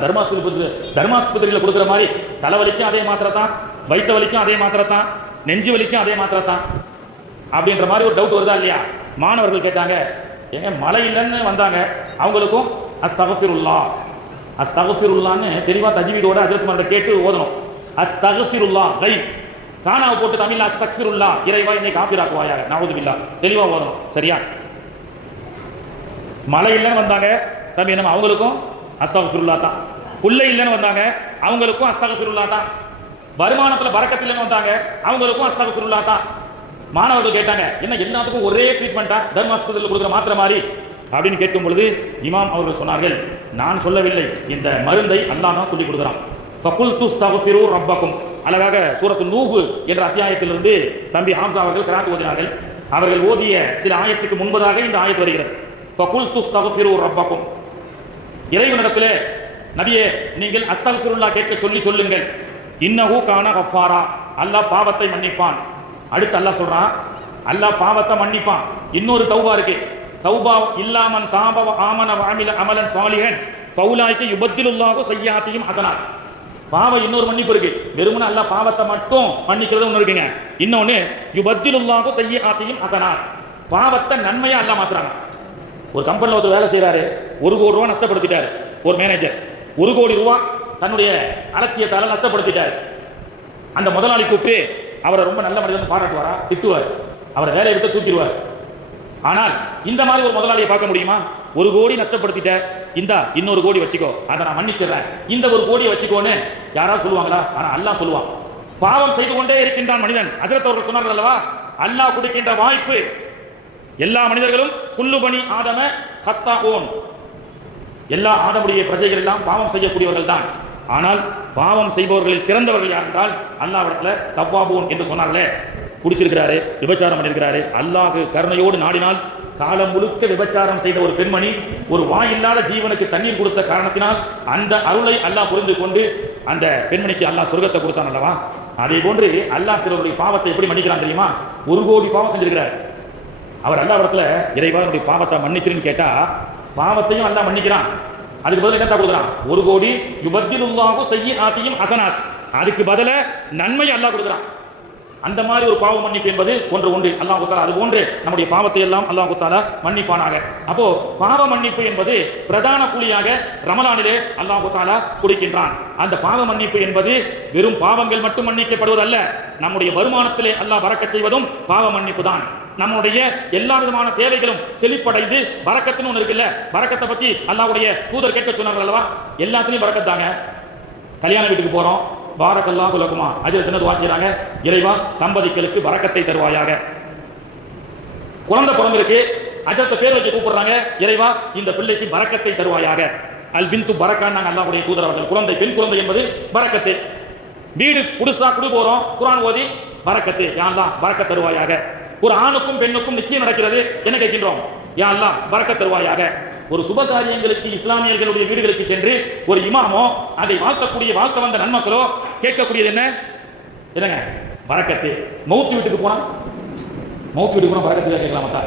தர்மாஸ்பத்திரியில் கொடுக்குற மாதிரி தலைவலிக்கும் அதே மாத்திரை தான், வயிற்று வலிக்கும் அதே மாத்திரை தான், நெஞ்சு வலிக்கும் அதே மாத்திரை தான் அப்படின்ற மாதிரி ஒரு டவுட் வருதா இல்லையா? மாணவர்கள் கேட்டாங்க, ஏங்க மழை இல்லைன்னு வந்தாங்க, அவங்களுக்கும் அஸ்தக்ஃபிருல்லாஹ்னு தெளிவா தஜ்வீதோட ஹஜ்ரத் மார்ட்ட கேட்டு ஓதணும். அஸ்தக்ஃபிருல்லாஹ் கை கானாவை போட்டு தமிழ்ல அஸ்தக்ஃபிருல்லாஹ், இறைவா என்னை காஃபிராக்குவாயாக, நஊது பில்லாஹ், தெளிவா ஓதணும். சரியா? மழை இல்லைன்னு வந்தாங்க தம்பி, நம்ம அவங்களுக்கும் அஸ்தக்ஃபிருல்லாஹ் தான். புள்ளை இல்லைன்னு வந்தாங்க, அவங்களுக்கும் அஸ்தக்ஃபிருல்லாஹ் தான். வருமானத்தில் பரக்கத்தில்லைன்னு வந்தாங்க, அவங்களுக்கும் அஸ்தக்ஃபிருல்லாஹ் தான். மாணவர்கள் கேட்டாங்க, என்ன எல்லாத்துக்கும் ஒரே ட்ரீட்மெண்ட்டா, தர்மாஸ்பத்திரியில் கொடுக்குற மாத்திரை மாதிரி அப்படின்னு கேட்கும் பொழுது இமாம் அவர்கள் சொன்னார்கள், நான் சொல்லவில்லை, இந்த மருந்தை அல்லாஹ் தான் சொல்லி கொடுக்குறான். ஃபகுல்து அஸ்தக்ஃபிரு ரப்பக்கும், அழகாக சூரத்து நூஹ் என்ற அத்தியாயத்திலிருந்து தம்பி ஹம்சா அவர்கள் கிராத் ஓதினார்கள். அவர்கள் ஓதிய சில ஆயத்துக்கு முன்பதாக இந்த ஆயத்து வருகிறது. ஃபகுல்து அஸ்தக்ஃபிரு ரப்பக்கும், இறைவனிடத்திலே நபியே நீங்கள் அஸ்தக்ஃபிருல்லாஹ் கேட்க சொல்லுங்கள். இன்னஹு கான கஃபாரா, அல்லாஹ் பாவத்தை மன்னிப்பான். அடுத்து அல்லாஹ் சொல்றான், அல்லாஹ் பாவத்தை மன்னிப்பான். இன்னொரு தௌபா இருக்கு, தௌபா இல்லாமன் தாப ஆமன வஅமில அமலன் சாலிஹன் ஃபௌலாயிக யுபத்திலுல்லாஹு ஸய்யாத்திஹிம் ஹஸனாத். பாவம் இன்னொரு மன்னிப்பு இருக்கு, வெறுமனே அல்லாஹ் பாவத்தை மட்டும் மன்னிக்கிறது ஒன்று இருக்குங்க. இன்னொன்னு யுபத்திலுல்லாஹு ஸய்யாத்திஹிம் ஹஸனாத், பாவத்தை நன்மையா அல்லாஹ் மாத்துறாங்க. ஒரு கம்பெனியில் ஒரு வேலை செய்யறாரு, 1 கோடி ரூபா நஷ்டப்படுத்திட்டாரு ஒரு மேனேஜர், 1 கோடி ரூபா தன்னுடைய அலட்சியத்தால நஷ்டப்படுத்திட்டார். அந்த முதலாளி கூப்பிட்டு அவரை ரொம்ப நல்ல மனிதன் பாராட்டுவாரா, திட்டுவார், அவரை வேலையை விட்டு தூக்கிடுவார். ஆனால் இந்த மாதிரி ஒரு முதலாளியை பார்க்க முடியுமா? 1 கோடி நஷ்டப்படுத்திட்ட, இந்தா இன்னொரு கோடி வச்சுக்கோ, அதை நான் மன்னிச்சிடுறேன், இந்த 1 கோடியை வச்சுக்கோன்னு யாராவது சொல்லுவாங்களா? ஆனா அல்லாஹ் சொல்லுவான். பாவம் செய்து கொண்டே இருக்கின்றான் மனிதன். ஹஜ்ரத் அவர்கள் சொன்னார்கள் அல்லவா, அல்லாஹ் கொடுக்கின்ற வாய்ப்பு, எல்லா மனிதர்களும் குல்லு பனி ஆதம கத்தாஊன், எல்லா ஆதமுடைய பிரஜைகள் எல்லாம் பாவம் செய்யக்கூடியவர்கள் தான். ஆனால் பாவம் செய்பவர்களில் சிறந்தவர்கள் யார் என்றால் அல்லாஹ்விடத்துல தவ்வாபூன் என்று சொன்னார்களே, குடிச்சிருக்கிறாரு, விபச்சாரம் பண்ணியிருக்கிறாரு, அல்லாஹ் கருணையோடு நாடினால் காலம் முழுக்க விபச்சாரம் செய்த ஒரு பெண்மணி ஒரு வாயில்லாத ஜீவனுக்கு தண்ணீர் கொடுத்த காரணத்தினால் அந்த அருளை அல்லாஹ் புரிந்து கொண்டு அந்த பெண்மணிக்கு அல்லாஹ் சொர்க்கத்தை கொடுத்தான் அல்லவா. அதே போன்று அல்லாஹ் சிலருடைய பாவத்தை எப்படி மன்னிக்கிறான் தெரியுமா? 1 கோடி பாவம் செஞ்சிருக்கிறார், அவர் அல்லாஹ்விடத்துல இறைவா என்னுடைய பாவத்தை மன்னிச்சிருன்னு கேட்டா பாவத்தையும் அல்லாஹ் மன்னிக்கிறான். அதுக்கு பதில் என்ன கொடுக்குறான்? 1 கோடி யுபத்திலுல்லாஹு ஸய்யிஆத்திஹிம் ஹஸனாத், அதுக்கு பதில நன்மை அல்லாஹ் கொடுக்குறான். அந்த மாதிரி ஒரு பாவ மன்னிப்பு என்பது ஒன்று உண்டு. அல்லாஹ் தஆலா அது போன்று நம்முடைய பாவத்தை எல்லாம் அல்லாஹ் தஆலா மன்னிப்பானாக. அப்போ பாவ மன்னிப்பு என்பது பிரதான கூலியாக ரமலானிலே அல்லாஹ் தஆலா கொடுக்கின்றான். அந்த பாவ மன்னிப்பு என்பது வெறும் பாவங்கள் மட்டும் மன்னிக்கப்படுவதல்ல, நம்முடைய வருமானத்திலே அல்லாஹ் பரக்கத் செய்வதும் பாவ மன்னிப்பு தான். நம்முடைய எல்லா விதமான தேவைகளும் செழிப்படைந்து பரக்கத்துன்னு ஒன்று இருக்குல்ல, பரக்கத்தை பத்தி அல்லாஹ்வுடைய தூதர் கேட்க சொன்னார்கள் அல்லவா, எல்லாத்துலயும் பரக்கத் தாங்க. கல்யாண வீட்டுக்கு போறோம், பாரக்கல்லாஹு லகுமா, ஹஜ்ரத் என்ன துஆ செய்றாங்க? இறைவா தம்பதிகளுக்கு பரக்கத்தை தருவாயாக. குழந்தை பிறந்திருக்கு, ஹஜ்ரத் பேர் வச்சு கூப்பிடுறாங்க, இறைவா இந்த பிள்ளைக்கு பரக்கத்தை தருவாயாக. அல் பின்து பரக்கான் நாங்கள் அல்லாஹ்வுடைய தூதர் அவர்கள். குழந்தை, பெண் குழந்தை என்பது பரக்கத்து. வீடு புதுசா குடி போறோம், குர்ஆன் ஓதி பரக்கத்து, யா அல்லாஹ் பரக்கத் தருவாயாக. ஒரு ஆணுக்கும் பெண்ணுக்கும் நிச்சயம் நடக்கிறது, என்ன கேட்கின்றோம்? யா அல்லாஹ் பரக்கத் தருவாயாக. ஒரு சுப காரியங்களுக்கு இஸ்லாமியர்களுடைய வீடுகளுக்கு சென்று ஒரு இமாமோ அதை வாழ்த்த வந்த நன்மக்களோ கேட்கக்கூடியது என்னங்க? பரக்கத்து. மவுத் வீட்டுக்கு போனா பரக்கத்து கேட்கலாமா?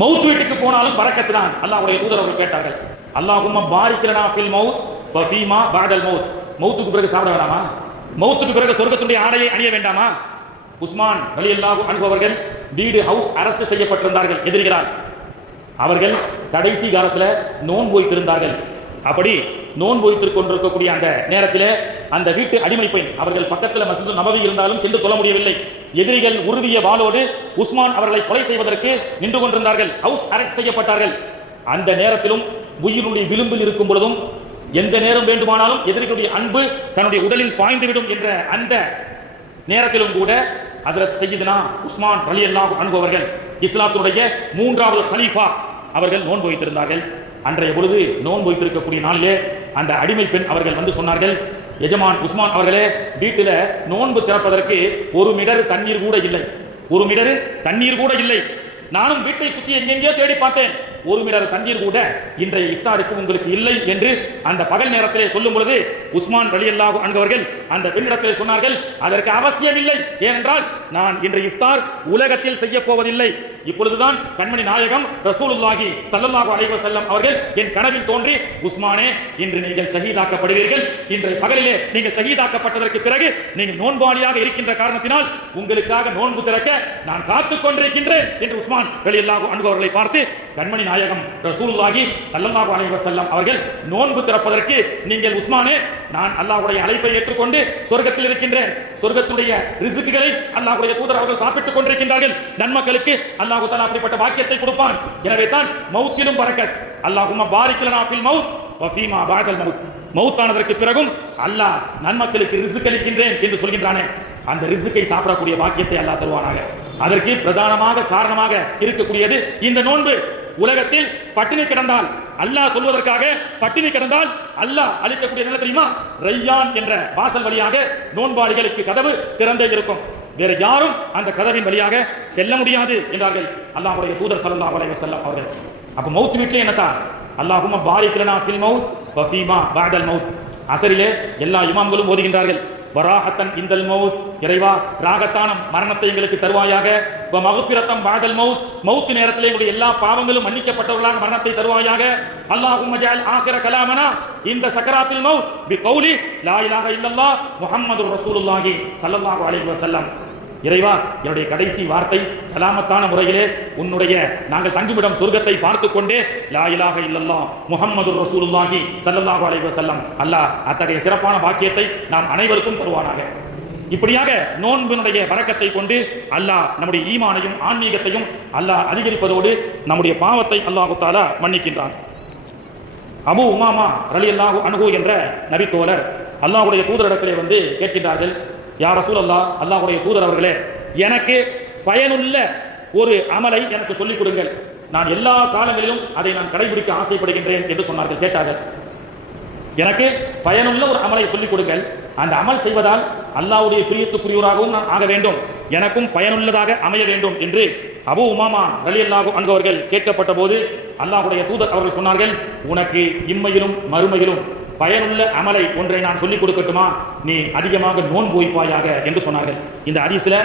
மவுத் வீட்டுக்கு போனாலும் பரக்கத்து தான். அல்லாஹ்வுடைய தூதர் அவர்கள் கேட்டார்கள், அல்லாஹும்ம பாரிக் லனா ஃபில் மவுத் வ ஃபீமா பஅதல் மவுத். மவுத்துக்கு பிறகு சாப்பிட வேண்டாமா? மவுத்துக்கு பிறகு சொர்க்கத்துடைய ஆடையை அணிய வேண்டாமா? உஸ்மான் ரலியல்லாஹு அன்ஹு அவர்கள் வீடு ஹவுஸ் அரஸ்ட் செய்யப்பட்டிருந்தார்கள் எதிரிகளால். அவர்கள் கடைசி காலத்தில் நோன்பு வைத்திருந்தார்கள். அப்படி நோன்பு வைத்துக் கொண்டிருக்கக்கூடிய அந்த நேரத்தில் அந்த வீட்டு அடிமை பெண் அவர்கள் பக்கத்தில் மஸ்ஜித் நபவி இருந்தாலும் சென்று தொழ முடியவில்லை. எதிரிகள் உறுதிய வாளோடு உஸ்மான் அவர்களை கொலை செய்வதற்கு நின்று கொண்டிருந்தார்கள். ஹவுஸ் அரெஸ்ட் செய்யப்பட்டார்கள். அந்த நேரத்திலும் உயிருடைய விளிம்பில் இருக்கும் பொழுதும் எந்த நேரம் வேண்டுமானாலும் எதிரிகளுடைய அன்பு தன்னுடைய உடலில் பாய்ந்துவிடும் என்ற அந்த நேரத்திலும் கூட ஹஜ்ரத் சய்யிதுனா உஸ்மான் ரலியல்லாஹு அன்ஹு அவர்கள், இஸ்லாத்துடைய 3வது கலீஃபா, அவர்கள் நோன்பு வைத்திருந்தார்கள். அன்றைய பொழுது நோன்பு வைத்திருக்கக்கூடிய நாளிலே அந்த அடிமை பெண் அவர்கள் வந்து சொன்னார்கள், எஜமான் உஸ்மான் அவர்களே, வீட்டில் நோன்பு திறப்பதற்கு ஒரு மிடர் தண்ணீர் கூட இல்லை. நானும் வீட்டை சுற்றி எங்கெங்கேயோ தேடி பார்த்தேன், ஒரு மிடர் தண்ணீர் கூட இன்றைய இஃப்தாருக்கு உங்களுக்கு இல்லை என்று அந்த பகல் நேரத்திலே சொல்லும் பொழுது உஸ்மான் ரலியல்லாஹு அன்ஹு அவர்கள் அந்த பெண்ணிடத்திலே சொன்னார்கள், அதற்கு அவசியம் இல்லை, ஏனென்றால் நான் இன்றைய இஃப்தார் உலகத்தில் செய்ய போவதில்லை. இப்பொழுதுதான் கண்மணி நாயகம் ரசூலுல்லாஹி ஸல்லல்லாஹு அலைஹி வஸல்லம் அவர்கள் என் கனவில் தோன்றி, உஸ்மானே, இன்று நீங்கள் ஷஹீதாக்கப்படுவீர்கள். இன்றைய பகலிலே நீங்கள் ஷஹீதாக்கப்பட்டதற்கு பிறகு நீங்கள் நோன்பாளியாக இருக்கின்ற காரணத்தினால் உங்களுக்காக நோன்பு திறக்க நான் காத்துக் கொண்டிருக்கின்றேன் என்று உஸ்மான் ரலியல்லாஹு அன்ஹு அவர்களை பார்த்து கண்மணி நாயகம் ரசூலுல்லாஹி ஸல்லல்லாஹு அலைஹி வஸல்லம் அவர்கள் நோன்பு திறப்பதற்கு நீங்கள் உஸ்மானே, நான் அல்லாஹ்வுடைய அழைப்பை ஏற்றுக்கொண்டு சொர்க்கத்தில் இருக்கின்றேன், சொர்க்கத்துடைய ரிஸ்க்குகளை அல்லாஹ்வுடைய தூதர் அவர்கள் சாப்பிட்டுக் கொண்டிருக்கின்றார்கள், நன்மக்களுக்கு அல்லாஹ் தஆலா அப்படிப்பட்ட வாக்கியத்தை கொடுப்பான். எனவே தான் மவுத்திலும் பரக்கத். அல்லாஹும்ம பாரிக் லனா ஃபில் மவுத் வ ஃபீமா பஅதல் மவுத். மவுத்தானதற்கு பிறகும் அல்லாஹ் நன்மக்களுக்கு ரிஸ்க் அளிக்கின்றேன் என்று சொல்கின்றானே, அந்த ரிஸ்க்கை சாப்பிடக்கூடிய வாக்கியத்தை அல்லாஹ் தருவானாக. அதற்கு பிரதானமாக காரணமாக இருக்கக்கூடியது இந்த நோன்பு. உலகத்தில் பட்டினி கிடந்தால், அல்லாஹ் சொல்வதற்காக பட்டினி கிடந்தால் அல்லாஹ் அளிக்கக்கூடிய நிலை தெரியுமா? ரையான் என்ற வாசல் வழியாக நோன்பாளிகளுக்கு கதவு திறந்தே இருக்கும், வேற யாரும் அந்த கதவின் வழியாக செல்ல முடியாது என்றார்கள் அல்லாஹ்வுடைய தூதர் ஸல்லல்லாஹு அலைஹி வஸல்லம் அவர்கள். அப்ப மவுத் வீட்டிலே என்னத்தான்? அல்லாஹும்ம பாரிக் லனா ஃபில் மவுத் வ ஃபீமா பஅதல் மவுத். அஸரிலே எல்லா இமாம்களும் ஓதுகின்றார்கள், வராஹத்தன் இந்தல் மவுத், இறைவா ராகத்தான மரணத்தை எங்களுக்கு தருவாயாக, வ மக்ஃபிரத்தம் பஅதல் மவுத், மவுத் நேரத்திலே எங்களுடைய எல்லா பாவங்களும் மன்னிக்கப்பட்டவர்களாக மரணத்தை தருவாயாக. அல்லாஹும்ம ஜஅல் ஆகிர கலாமனா இந்த சக்கராத்தில் மவுத் பி கௌலி லா இலாஹ இல்லல்லாஹ் முஹம்மதுர் ரசூலுல்லாஹி ஸல்லல்லாஹு அலைஹி வஸல்லம். இறைவா, என்னுடைய கடைசி வார்த்தை சலாமத்தான முறையிலே உன்னுடைய நாங்கள் தங்குமிடம் சொர்க்கத்தை பார்த்து கொண்டே லா இலாஹ இல்லல்லாஹ் முஹம்மதுர் ரசூலுல்லாஹி ஸல்லல்லாஹு அலைஹி வஸல்லம். அல்லாஹ் அத்தகைய சிறப்பான பாக்கியத்தை நாம் அனைவருக்கும் தருவானாக. இப்படியாக நோன்பினுடைய பரக்கத்தை கொண்டு அல்லாஹ் நம்முடைய ஈமானையும் ஆன்மீகத்தையும் அல்லாஹ் அதிகரிப்பதோடு நம்முடைய பாவத்தை அல்லாஹ் தஆலா மன்னிக்கின்றான். அபூ உமாமா ரலியல்லாஹு அன்ஹு என்ற நபித்தோழர் அல்லாஹ்வுடைய தூதரிடத்திலே வந்து கேட்கின்றார்கள், யா ரசூலல்லாஹ், அல்லாஹ்வுடைய தூதர் அவர்களே, எனக்கு பயனுள்ள ஒரு அமலை எனக்கு சொல்லிக் கொடுங்கள், நான் எல்லா காலங்களிலும் அதை நான் கடைபிடிக்க ஆசைப்படுகின்றேன் என்று சொன்னார்கள். கேட்டார்கள், எனக்கு பயனுள்ள ஒரு அமலை சொல்லிக் கொடுங்கள், அந்த அமல் செய்வதால் அல்லாஹ்வுடைய பிரியத்துக்குரியவராகவும் நான் ஆக வேண்டும், எனக்கும் பயனுள்ளதாக அமைய வேண்டும் என்று அபூ உமாமா ரலியல்லாஹு அன்ஹு அவர்கள் கேட்கப்பட்ட போது அல்லாஹ்வுடைய தூதர் அவர்கள் சொன்னார்கள், உனக்கு இம்மையிலும் மறுமையிலும் பயனுள்ள அமலை ஒன்றை நான் சொல்லிக் கொடுக்கட்டுமா? நீ அதிகமாக நோன்பு வைப்பாயாக என்று சொன்னார்கள். இந்த ஹதீஸ்ல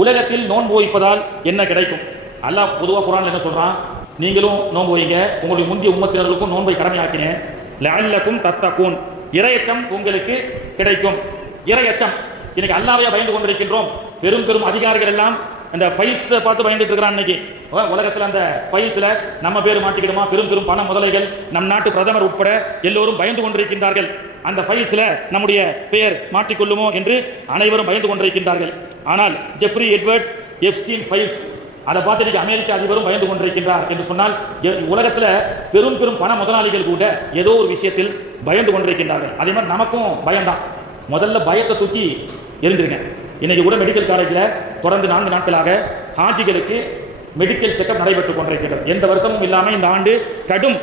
உலகத்தில் நோன்பு வைப்பதால் என்ன கிடைக்கும்? அல்லாஹ் பொதுவாக குர்ஆன்ல என்ன சொல்றான்? நீங்களும் நோன்பு வைங்க, உங்களுடைய முந்தைய உம்மத்தினர்களுக்கும் நோன்பை கடமையாக்கினேன், லஅல்லக்கும் தத்தகூன், இறையச்சம் உங்களுக்கு கிடைக்கும். இறையச்சம், இன்னைக்கு அல்லாஹ்வை பயந்து கொண்டிருக்கின்றோம். பெரும் பெரும் அதிகாரிகள் எல்லாம் அந்த ஃபைல்ஸை பார்த்து பயந்துட்டு இருக்கிறான். இன்னைக்கு உலகத்தில் அந்த ஃபைல்ஸில் நம்ம பேர் மாட்டிக்கிடுமா? பெரும் பெரும் பண முதலைகள், நம் நாட்டு பிரதமர் உட்பட எல்லோரும் பயந்து கொண்டிருக்கின்றார்கள். அந்த ஃபைல்ஸில் நம்முடைய பெயர் மாட்டிக்கொள்ளுமோ என்று அனைவரும் பயந்து கொண்டிருக்கின்றார்கள். ஆனால் ஜெஃப்ரி எட்வர்ட்ஸ் எப்ஸ்டீன் ஃபைல்ஸ், அதை பார்த்து இன்னைக்கு அமெரிக்க அதிபரும் பயந்து கொண்டிருக்கின்றார் என்று சொன்னால், உலகத்தில் பெரும் பெரும் பண முதலாளிகள் கூட ஏதோ ஒரு விஷயத்தில் பயந்து கொண்டிருக்கின்றார்கள். அதே மாதிரி நமக்கும் பயம்தான். முதல்ல பயத்தை தூக்கி எரிஞ்சிருங்க. இன்னைக்கு கூட மெடிக்கல் காலேஜில் தொடர்ந்து 4 நாட்களாக ஹாஜிகளுக்கு மெடிக்கல் செக்அப் நடைபெற்றுக் கொண்டிருக்கிறது. எந்த வருஷமும் இல்லாமல் இந்த ஆண்டு கடும்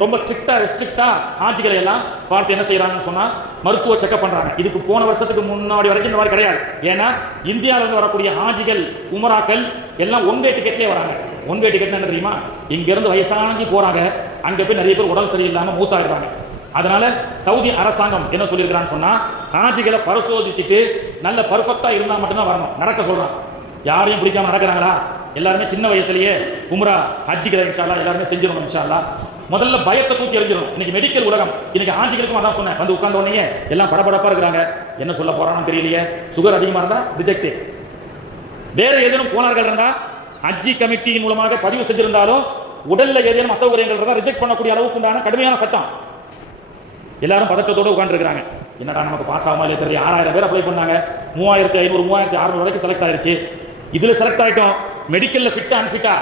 ரொம்ப ரெஸ்ட்ரிக்டா ஹாஜிகளை எல்லாம் பார்த்து என்ன செய்யறாங்கன்னு சொன்னா மருத்துவ செக்அப் பண்றாங்க. இதுக்கு போன வருஷத்துக்கு முன்னாடி வரைக்கும் இந்த மாதிரி கிடையாது. ஏன்னா இந்தியாவில இருந்து வரக்கூடிய ஹாஜிகள் உமராக்கள் எல்லாம் ஒன் வே டிக்கெட்லயே வராங்க. ஒன் வே டிக்கெட் என்ன தெரியுமா? இங்க இருந்து வயசானி போறாங்க, அங்க போய் நிறைய பேர் உடல் சரியில்லாம மூத்தாயிடுறாங்க. அதனால சவுதி அரசாங்கம் என்ன சொல்லியிருக்கிறான்னு சொன்னா ஹாஜிகளை பரிசோதிச்சுட்டு நல்ல பர்ஃபெக்டா இருந்தா மட்டும்தான் வரணும். நடக்க சொல்றான். யாரையும் பிடிக்காம நடக்கிறாங்களா? எல்லாருமே சின்ன வயசுலயே உம்ரா ஹஜ்ஜிகளை இன்ஷா அல்லாஹ் எல்லாருமே செஞ்சிடணும் இன்ஷா அல்லாஹ். முதல்ல பயத்தை தூக்கி எறிஞ்சிடணும். இன்னைக்கு மெடிக்கல் உலகம், இன்னைக்கு ஹாஜிகளுக்கும் அதான் சொன்னேன். வந்து உட்கார்ந்த உடனே எல்லாம் படபடப்பா இருக்கிறாங்க. என்ன சொல்ல போறான்னு தெரியலையே. சுகர் அதிகமா இருந்தா ரிஜெக்ட். வேற ஏதேனும் கோளாறுகள் இருந்தா ஹஜ்ஜி கமிட்டியின் மூலமாக பதிவு செஞ்சிருந்தாலும் உடல்ல ஏதேனும் அசௌகரியங்கள் இருந்தா ரிஜெக்ட் பண்ணக்கூடிய அளவுக்கு உண்டான கடுமையான சட்டம். எல்லாரும் பதட்டத்தோடு உட்காந்துருக்காங்க. என்னடா நமக்கு பாஸ் ஆகாம இல்லை தெரியல. 6000 பேர் அப்ளை பண்ணாங்க. 3500 3600 வரைக்கும் செலக்ட் ஆயிருச்சு. இதுல செலக்ட் ஆயிட்டோம். மெடிக்கல்ல ஃபிட்டா அன்ஃபிட்டா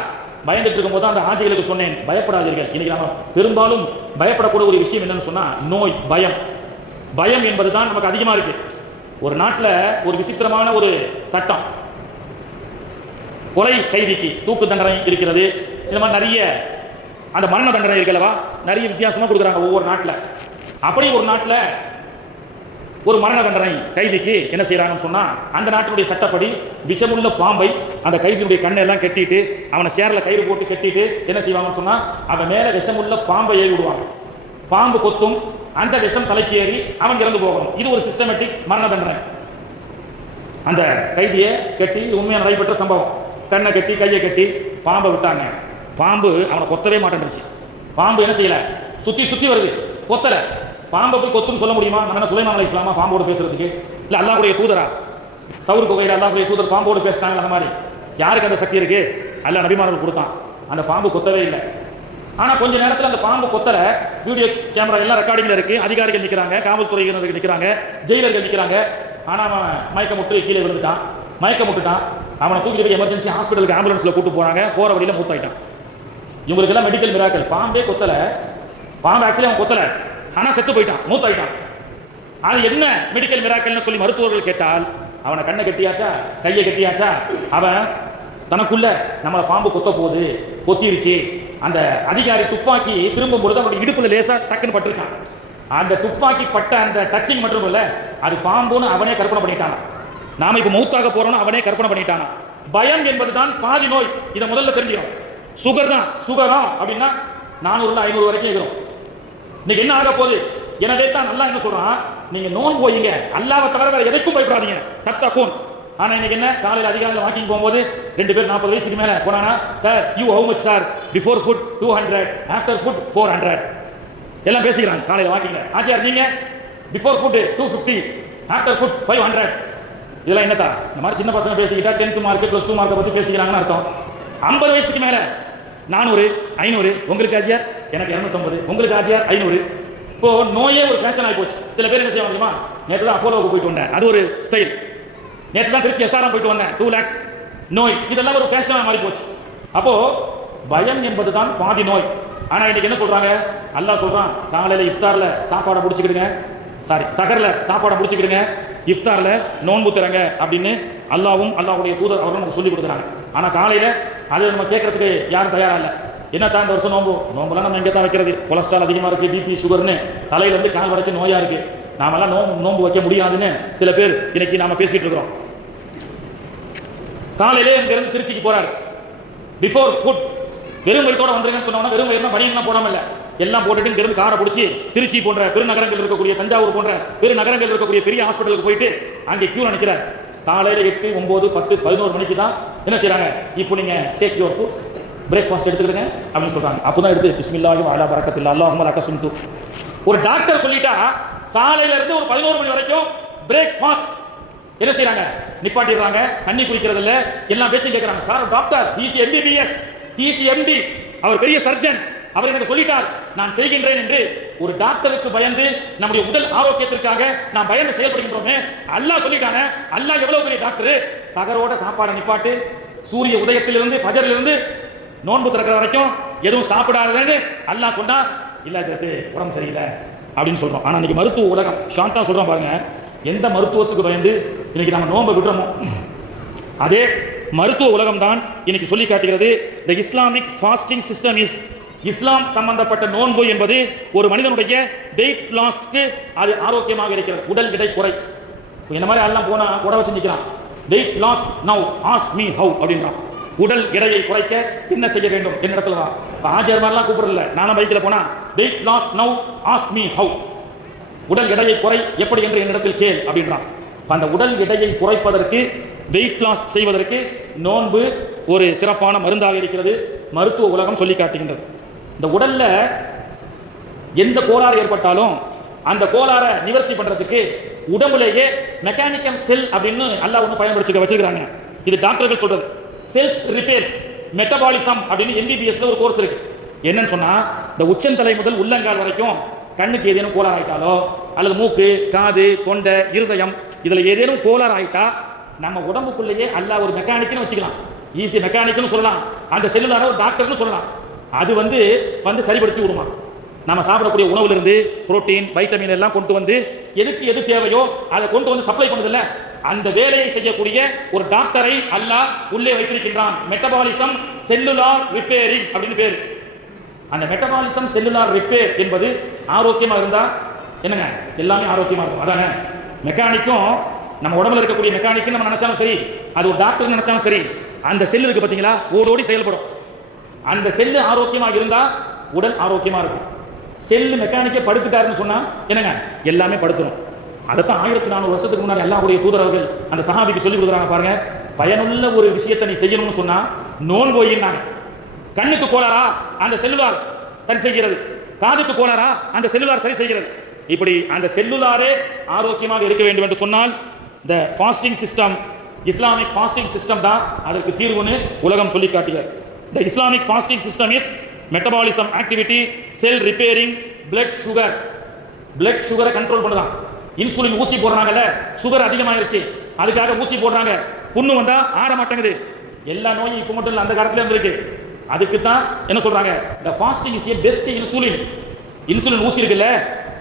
பயந்துட்டு இருக்கும் போது அந்த ஹாஜிகளுக்கு சொன்னேன், பயப்படாதீர்கள். இன்னைக்கு நம்ம பெரும்பாலும் பயப்படக்கூடிய ஒரு விஷயம் என்னன்னு சொன்னா நோய், பயம். பயம் என்பதுதான் நமக்கு அதிகமா இருக்கு. ஒரு நாட்டில் ஒரு விசித்திரமான ஒரு சட்டம், கொலை கைதிக்கு தூக்கு தண்டனை இருக்கிறது. இந்த மாதிரி நிறைய அந்த மரண தண்டனை இருக்கல்லவா, நிறைய வித்தியாசமா கொடுக்குறாங்க ஒவ்வொரு நாட்டில். அப்படி ஒரு நாட்டில் ஒரு மரண தண்டனை கைதிக்கு என்ன செய்யறாங்கன்னு சொன்னா அந்த நாட்டினுடைய சட்டப்படி விஷமுள்ள பாம்பை அந்த கைதியுடைய கண்ணெல்லாம் கட்டிட்டு அவனை சேர்ல கயிறு போட்டு கட்டிட்டு என்ன செய்வாங்கன்னு சொன்னா அவன் மேல விஷமுள்ள பாம்பை ஏறி விடுவாங்க. பாம்பு கொத்தும், அந்த விஷம் தலைக்கு ஏறி அவன் இறந்து போகணும். இது ஒரு சிஸ்டமேட்டிக் மரண தண்டனை. அந்த கைதியை கட்டி, உண்மையான நடைபெற்ற சம்பவம், கண்ணை கட்டி கையை கட்டி பாம்பை விட்டாங்க. பாம்பு அவனை கொத்தவே மாட்டேன்ருச்சு. பாம்பு என்ன செய்யல, சுத்தி சுத்தி வருது, கொத்தல. பாம்பை போய் கொத்துன்னு சொல்ல முடியுமா? நம்ம சுலைமான் அலைஹிஸ்ஸலாமா பாம்போடு பேசுறதுக்கு? இல்ல அல்லாஹ்வுடைய தூதரா? சவுர் குகையில் அல்லாஹ்வுடைய தூதர் பாம்போடு பேசுறாங்க. அந்த மாதிரி யாருக்கு அந்த சக்தி இருக்கு? அல்லாஹ் நபிமார்கள் கொடுத்தான். அந்த பாம்பு கொத்தவே இல்லை. ஆனா கொஞ்ச நேரத்தில் அந்த பாம்பு கொத்தல. வீடியோ கேமரா எல்லாம் ரெக்கார்டிங்ல இருக்கு. அதிகாரிகள் நிற்கிறாங்க, காவல்துறையினர்கள் நிற்கிறாங்க, ஜெயிலர்கள் நிற்கிறாங்க. ஆனா அவன் மயக்கமுட்டு கீழே விழுந்துட்டான். மயக்கமுட்டுட்டான். அவனை தூக்கிட்டு போய் எமர்ஜென்சி ஹாஸ்பிட்டலுக்கு ஆம்புலன்ஸ்ல கூட்டு போறாங்க. போற வழியில மூத்தாயிட்டான். இவங்களுக்கு எல்லாம் மெடிக்கல் மிராக்கல். பாம்பே கொத்தல. பாம்பு ஆக்சுவலி அவன் கொத்தல, ஆனா செத்து போயிட்டான், மூத்தாயிட்டான். அது என்ன மெடிக்கல் மிராக்கல்னு சொல்லி மருத்துவர்கள் கேட்டால், அவனை கண்ணை கட்டியாச்சா, கையை கட்டியாச்சா, அவன் தனக்குள்ள நம்மளை பாம்பு கொத்த போகுது, கொத்திருச்சு. அந்த அதிகாரி துப்பாக்கி திரும்பும் பொழுது அவனுடைய இடுப்புல லேசா டக்குன்னு பட்டுருச்சான். அந்த துப்பாக்கி பட்ட அந்த டச்சிங் மட்டும் இல்ல, அது பாம்புன்னு அவனே கற்பனை பண்ணிட்டான். நாம இப்ப மௌத்தாக போறோம்னு அவனே கற்பனை பண்ணிட்டான். பயம் என்பதுதான் பாதி நோய். இதை முதல்ல தெரிஞ்சுக்கணும். சுகர் தான், சுகரா அப்படின்னா 400 500 வரைக்கும் இருக்கிறோம். இன்னைக்கு என்ன ஆக போகுது? எனவே தான் அல்லாஹ் என்ன சொல்றான், நீங்க நோன் போயிங்க, அல்லாஹ்வை தவிர வேற எதைக்கும் பயப்படாதீங்க, தத்தகூன். ஆனா இன்னைக்கு என்ன, காலையில் அதிகாலையில் வாக்கிங் போகும்போது 2 பேர் 40 வயசுக்கு மேல போனானா, sir you how much sir, before food 200, after food 400 எல்லாம் பேசிக்கிறாங்க காலையில் வாக்கிங்ல. ஆச்சியார் நீங்க பிஃபோர் ஃபுட் 250, ஆஃப்டர் ஃபுட் 500. இதெல்லாம் என்னத்தா? இந்த மாதிரி சின்ன பசங்க பேசிக்கிட்டா 10th மார்க் +2 மார்க்கை பத்தி பேசிக்கிறாங்கன்னு அர்த்தம். 50 வயசுக்கு மேல 400 500, உங்களுக்கு ஆச்சியார், எனக்கு 250, உங்களுக்கு ஆச்சியார் 500. இப்போ நோயே ஒரு ஃபேஷன் ஆகி போச்சு. சில பேர் என்ன செய்வாங்க தெரியுமா, நேற்று தான் அப்போலோவுக்கு போயிட்டு வந்தேன், அது ஒரு ஸ்டைல். நேற்று தான் திருச்சி எஸ்ஆர்எம் போயிட்டு வந்தேன், 2 lakhs நோய். இதெல்லாம் ஒரு ஃபேஷனாக மாறி போச்சு. அப்போ பயம் என்பதுதான் பாதி நோய். ஆனா இன்னைக்கு என்ன சொல்றாங்க, அல்லாஹ் சொல்றான், காலையில இஃப்தார்ல சாப்பாடை முடிச்சுக்கிடுங்க, சகர்ல சாப்பாடை முடிச்சுக்கிடுங்க, இஃப்தார்ல நோன்பு தரங்க அப்படின்னு அல்லாவும் அல்லாஹ்வுடைய தூதர் அவர்கள் நமக்கு சொல்லி கொடுக்குறாங்க. ஆனா காலையில அதை நம்ம கேட்கறதுக்கு யாரும் தயாரா இல்லை. என்ன தான் இந்த வருஷம் நோம்புலாம் நம்ம எங்கே தான் வைக்கிறது? கொலஸ்ட்ரால் அதிகமாக இருக்குது, பிபி சுகர்னு தலையிலேருந்து கால் வரைக்கும் நோயாக இருக்குது. நாமெல்லாம் நோம்பு வைக்க முடியாதுன்னு சில பேர் இன்னைக்கு நாம பேசிட்டு இருக்கிறோம். காலையிலே இங்கிருந்து திருச்சிக்கு போறாரு. பிஃபோர் ஃபுட் வெறும் வயிற்றோட வந்துருங்கன்னு சொன்னோம்னா, வெறும் வயிறுனா பனியெல்லாம் போடாம இல்லை, எல்லாம் போட்டுட்டு இங்கிருந்து காரை பிடிச்சி திருச்சி போன்ற பெருநகரங்கள் இருக்கக்கூடிய, தஞ்சாவூர் போன்ற பெருநகரங்கள் இருக்கக்கூடிய பெரிய ஹாஸ்பிட்டலுக்கு போயிட்டு அங்கே கியூல நிற்கிறார். காலையில் 8 9 10 11 மணிக்கு தான் என்ன செய்யறாங்க, இப்போ நீங்க டேக் யுவர் ஃபுட், பிரேக்ஃபாஸ்ட் எடுத்துக்கிடுங்க அப்படின்னு சொல்றாங்க. அப்பதான் எடுத்து பிஸ்மில்லாஹி வஅலா பரக்கத்தில்லா அல்லாஹும்ம லக சும்து. ஒரு டாக்டர் சொல்லிட்டா காலையில இருந்து ஒரு 11 மணி வரைக்கும் பிரேக்ஃபாஸ்ட் என்ன செய்யறாங்க, நிப்பாட்டிடுறாங்க. தண்ணி குடிக்கிறது இல்ல, எல்லாம் பேச்சு கேட்கறாங்க. Sir doctor, DC MBBS, DC MP, அவர் பெரிய சர்ஜன், அவர் எனக்கு சொல்லிட்டார், நான் செய்கின்றேன் என்று ஒரு டாக்டருக்கு பயந்து நம்முடைய உடல் ஆரோக்கியத்திற்காக நாம் பயந்து செயல்படுகின்றோமே. அல்லாஹ் சொல்லிட்டானே, அல்லாஹ் எவ்வளவு பெரிய டாக்டர். சகரோட சாப்பாடை நிப்பாட்டு, சூரிய உதயத்திலிருந்து ஃபஜரிலிருந்து நோன்பு திறக்கிற வரைக்கும் எதுவும் சாப்பிடாதுன்னு அல்லாஹ் சொன்னா, இல்ல சேர்த்து உடம்பு சரியில்லை அப்படின்னு சொல்றோம். ஆனா இன்னைக்கு மருத்துவ உலகம் சாந்தா சொல்றோம் பாருங்க, எந்த மருத்துவத்துக்கு பயந்து இன்னைக்கு நம்ம நோன்பை விடுறோமோ அதே மருத்துவ உலகம் தான் இன்னைக்கு சொல்லி காட்டுகிறது, the Islamic fasting system is இஸ்லாம் சம்பந்தப்பட்ட நோன்பு என்பது ஒரு மனிதனுடைய வெயிட் லாஸ்க்கு அது ஆரோக்கியமாக இருக்கிறது, உடல் எடை குறை. இந்த மாதிரி எல்லாம் போனா கூட வச்சு நிற்கிறான், weight loss now ask me how அப்படின்றான். உடல் எடையை குறைக்க என்ன செய்ய வேண்டும் என்ன இடத்துல தான் ஆஜர் மாதிரிலாம் கூப்பிடல. நானும் பைக்கில் போனா weight loss now ask me how, உடல் எடையை குறை எப்படி என்று என்னிடத்தில் கேள் அப்படின்றான். அந்த உடல் எடையை குறைப்பதற்கு, வெயிட் லாஸ் செய்வதற்கு நோன்பு ஒரு சிறப்பான மருந்தாக இருக்கிறது, மருத்துவ உலகம் சொல்லி காட்டுகின்றது. இந்த உடல்ல எந்த கோளாறு ஏற்பட்டாலும் அந்த கோளாறை நிவர்த்தி பண்றதுக்கு உடம்புலேயே மெக்கானிக்கல் செல் அப்படின்னு அல்லாஹ் ஒன்று பயன்படுத்தி வச்சிருக்காங்க. இது டாக்டர்கள் சொல்றது. செல்ஸ் ரிப்பேர்ஸ் மெட்டபாலிசம் அப்படின்னு எம்பிபிஎஸ்ல ஒரு கோர்ஸ் இருக்கு. என்னன்னு சொன்னா, இந்த உச்சந்தலை முதல் உள்ளங்கால் வரைக்கும் கண்ணுக்கு ஏதேனும் கோளாறு ஆயிட்டாலோ அல்லது மூக்கு, காது, தொண்டை, இருதயம் இதுல ஏதேனும் கோளாறு ஆயிட்டா நம்ம உடம்புக்குள்ளேயே அல்லாஹ் ஒரு மெக்கானிக்னு வச்சுக்கலாம், ஈஸி மெக்கானிக்னு சொல்லலாம், அந்த செல்லுலார ஒரு டாக்டர்னு சொல்லலாம். அது வந்து சரிபடுத்தி விடுமா. நம்ம சாப்பிடக்கூடிய உணவுலிருந்து புரோட்டீன், வைட்டமின் எல்லாம் கொண்டு வந்து எதுக்கு எது தேவையோ அதை கொண்டு வந்து சப்ளை பண்ணுதில்ல, அந்த வேலையை செய்யக்கூடிய ஒரு டாக்டரை அல்லாஹ் உள்ளே வைத்திருக்கின்றான். மெட்டபாலிசம் செல்லுலார் ரிப்பேரிங் அப்படின்னு பேரு. அந்த மெட்டபாலிசம் செல்லுலார் ரிப்பேர் என்பது ஆரோக்கியமா இருந்தா என்னங்க எல்லாமே ஆரோக்கியமா இருக்கும். அதானே மெக்கானிக்கும் நம்ம உடம்புல இருக்கக்கூடிய மெக்கானிக்கு நம்ம நினைச்சாலும் சரி, அது ஒரு டாக்டர் நினைச்சாலும் சரி, அந்த செல்லு இருக்கு பார்த்தீங்களா, ஓடோடி செயல்படும். அந்த செல்லு ஆரோக்கியமாக இருந்தா உடல் ஆரோக்கியமா இருக்கும். செல்லு மெக்கானிக்கே படுத்துட்டாருன்னு சொன்னா என்னங்க எல்லாமே படுத்துரும். அதைத்தான் 1400 வருஷத்துக்கு முன்னாடி அல்லாஹ்வுடைய தூதரவர்கள் அந்த சஹாபிக்கு சொல்லி கொடுக்குறாங்க பாருங்க. பயனுள்ள ஒரு விஷயத்தை நீ செய்யணும்னு சொன்னா நோன்பு வையினாங்க. கண்ணுக்கு கோளாறா அந்த செல்லுலார் சரி செய்கிறது, காதுக்கு கோளாறா அந்த செல்லுலார் சரி செய்கிறது. இப்படி அந்த செல்லுலாரே ஆரோக்கியமாக இருக்க வேண்டும் என்று சொன்னால் இந்த fasting system, Islamic fasting system தான் அதற்கு தீர்வுன்னு உலகம் சொல்லி காட்டுகிறது. The Islamic fasting system is metabolism activity, cell repairing, blood sugar. blood sugar control பண்ணுதான். இன்சுலின் ஊசி போடுறாங்கல்ல, சுகர் அதிகமாயிருச்சு அதுக்காக ஊசி போடுறாங்க, புண்ணு வந்தா ஆற மாட்டேங்குது. எல்லா நோயும் இப்போ மட்டும் இல்லை, அந்த காலத்துல இருந்திருக்கு. அதுக்கு தான் என்ன சொல்றாங்க, the fasting is a best insulin. Insulin ஊசி இருக்குல்ல,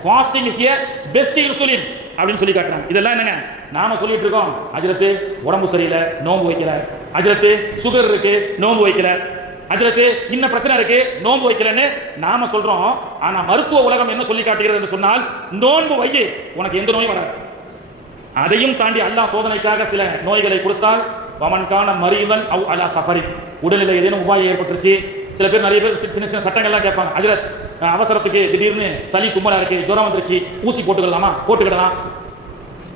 fasting is a best insulin அப்படின்னு சொல்லி காட்டுறாங்க. இதெல்லாம் என்னங்க நாம சொல்லிட்டு இருக்கோம், அஜரத்து உடம்பு சரியில்லை நோன்பு வைக்கல, அஜரத்து சுகர் இருக்கு நோன்பு வைக்கல, அஜரத்து இன்ன பிரச்சனை இருக்கு நோன்பு வைக்கலன்னு நாம சொல்றோம். ஆனா மருத்துவ உலகம் என்ன சொல்லி காட்டுகிறது என்று சொன்னால், நோன்பு வையே உனக்கு எந்த நோயும் வராது. அதையும் தாண்டி அல்லாஹ் சோதனைக்காக சில நோய்களை கொடுத்தால், வமன்கான மரீதன் அவ் அலா சஃபரி, உடல்நிலை ஏதேனும் உபாயம் ஏற்பட்டுருச்சு. சில பேர் நிறைய பேர் சின்ன சின்ன சட்டங்கள்லாம் கேட்பாங்க, அஜரத் அவசரத்துக்கு திடீர்னு சளி கும்பலா இருக்கு, ஜுரம் வந்துருச்சு, ஊசி போட்டுக்கலாமா, போட்டுக்கிடலாம்.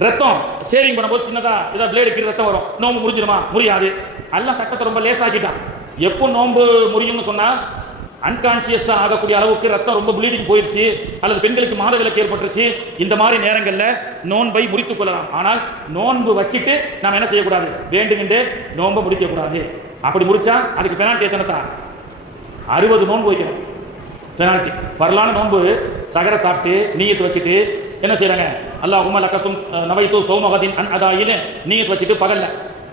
ரத்தம் ஷேரிங் பண்ணும்போது சின்னதா ஏதாவது பிளேடு கீழே ரத்தம் வரும், நோம்பு முறிஞ்சிருமா, முடியாது. எல்லாம் சட்டத்தை ரொம்ப லேசாக்கிட்டான். எப்போ நோம்பு முறியும்னு சொன்னா, அன்கான்சியஸா ஆகக்கூடிய அளவுக்கு ரத்தம் ரொம்ப ப்ளீடிங் போயிடுச்சு அல்லது பெண்களுக்கு மாதவிலக்கு ஏற்பட்டுருச்சு, இந்த மாதிரி நேரங்களில் நோன்பை முறித்துக் கொள்ளலாம். ஆனால் நோன்பு வச்சுட்டு நாம் என்ன செய்யக்கூடாது, வேண்டுகின்றே நோன்பை முடிக்கக்கூடாது. அப்படி முடிச்சா அதுக்கு பெனால்ட்டி எத்தனை தான், 60 நோன்பு வைக்கணும் பெனால்ட்டி. வரலான நோன்பு சகர சாப்பிட்டு நீயத்து வச்சுட்டு என்ன செய்யறாங்க, அல்லாஹும்ம லக்கசும் நவைத்து சௌமகதின் அன் அதாயின்னு நீயத்து வச்சுட்டு பகல்ல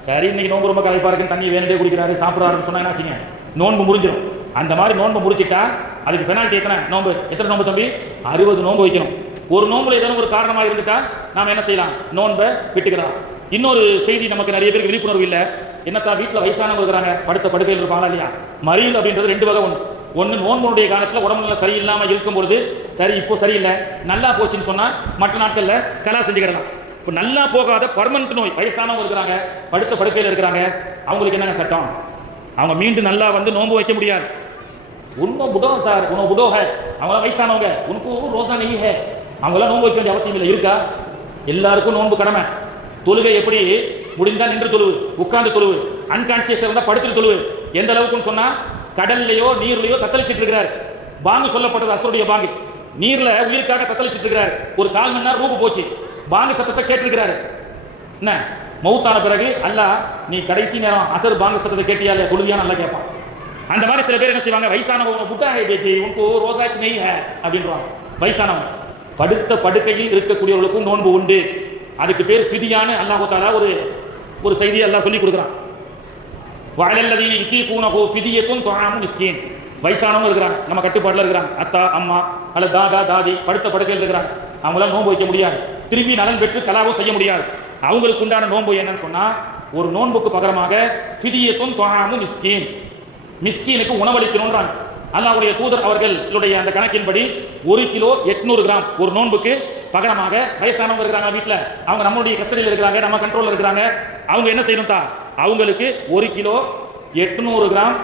சரி இன்னைக்கு நோன்பு ரொம்ப களைப்பா இருக்குன்னு தண்ணி வேணுண்டே குடிக்கிறாரு சாப்பிட்றாருன்னு சொன்னா என்னாச்சுங்க நோன்பு முடிஞ்சிடும். அந்த மாதிரி நோன்பு முடிச்சிட்டா அதுக்கு பெனால்ட்டி எத்தனை நோன்பு, எத்தனை நோன்பு தம்பி, 60 நோன்பு வைக்கணும். ஒரு நோன்புல ஏதாவது ஒரு காரணமாக இருந்துட்டா நாம என்ன செய்யலாம், நோன்பை விட்டுக்கலாம். இன்னொரு செய்தி, நமக்கு நிறைய பேருக்கு விழிப்புணர்வு இல்லை. என்னத்தா வீட்டில் வயசானவங்க இருக்கிறாங்க, படுத்த படுக்கையில் இருப்பாங்களா இல்லையா. மறியல் அப்படின்றது 2 வகை. ஒன்று நோன்புடைய காலத்தில் உடம்புல சரியில்லாமல் இருக்கும்பொழுது, சரி இப்போ சரியில்லை நல்லா போச்சுன்னு சொன்னால் மற்ற நாட்களில் கலா செஞ்சுக்கிடலாம். இப்போ நல்லா போகாத பர்மனன்ட் நோய், வயசானவங்க இருக்கிறாங்க, படுத்த படுக்கையில் இருக்கிறாங்க, அவங்களுக்கு என்னங்க சட்டம், அவங்க மீண்டும் நல்லா வந்து நோன்பு வைக்க முடியாது. உண்மை புடோ சார், உனக்கு புடோ ஹே, அவங்களாம் வயசானவங்க, உனக்கு ரோசா நெய் ஹே, அவங்களாம் நோன்பு வைக்க வேண்டிய அவசியம் இல்லை. இருக்கா, எல்லாருக்கும் நோன்பு கடமை. தொழுகை எப்படி முடிந்தா நின்று தொழுவு, உட்கார்ந்து தொழுவு, அன்கான்சியஸ் இருந்தால் படுத்துட்டு தொழுவு. எந்த அளவுக்குன்னு சொன்னா, கடல்லையோ நீர்லையோ தத்தளிச்சிட்டு இருக்கிறார், பாங்கு சொல்லப்பட்டது அசுருடைய பாங்கு, நீர்ல உயிருக்காக தத்தளிச்சிட்டு இருக்கிறார். ஒரு 1/4 மணி நேரம் ரூபு போச்சு, பாங்கு சத்தத்தை கேட்டிருக்கிறாரு. என்ன மௌத்தான பிறகு அல்லாஹ் நீ கடைசி நேரம் அசர் பாங்கு சத்தத்தை கேட்டியா தொழுவியா நல்லா கேட்பான். அந்த மாதிரி சில பேர் என்ன செய்வாங்க, வயசானவங்க புட்டா பேச்சு உனக்கு ரோசாச்சு நெய் அப்படின்றாங்க. வயசானவங்க படுத்த படுக்கையில் இருக்கக்கூடியவர்களுக்கும் நோன்பு உண்டு. அதுக்கு பேர் ஃபிதியான அல்லாஹ் தஆலா ஒரு செய்தியை அல்லாஹ் சொல்லி கொடுக்குறான். வஅலல்லதீன யுதீகூனஹு ஃபிதியத்துன் துஆமு மிஸ்கீன். வயசானவங்க இருக்கிறாங்க, நம்ம கட்டுப்பாட்டில் இருக்கிறாங்க, அத்தா அம்மா அல்லது தாதா தாதி படுத்த படுக்கையில் இருக்கிறாங்க, அவங்களாம் நோன்பு வைக்க முடியாது, திரும்பி நலன் பெற்று கலாவும் செய்ய முடியாது. அவங்களுக்கு உண்டான நோன்பு என்னன்னு சொன்னா, ஒரு நோன்புக்கு பகரமாக ஃபிதியத்துன் துஆமு மிஸ்கீன், மிஸ்கீனுக்கு உணவளிக்கணும்ன்றாங்க. அல்லாஹ்வுடைய தூதர் அவர்களுடைய அந்த கணக்கின்படி 1 கிலோ 800 கிராம் ஒரு நோன்புக்கு பகரமாக வயசானவங்க இருக்கிறாங்க வீட்டில், அவங்க நம்மளுடைய கஸ்டடியில் இருக்கிறாங்க, நம்ம கண்ட்ரோலில் இருக்கிறாங்க, அவங்க என்ன செய்யணும் தான் அவங்களுக்கு 1 கிலோ 800 கிராம்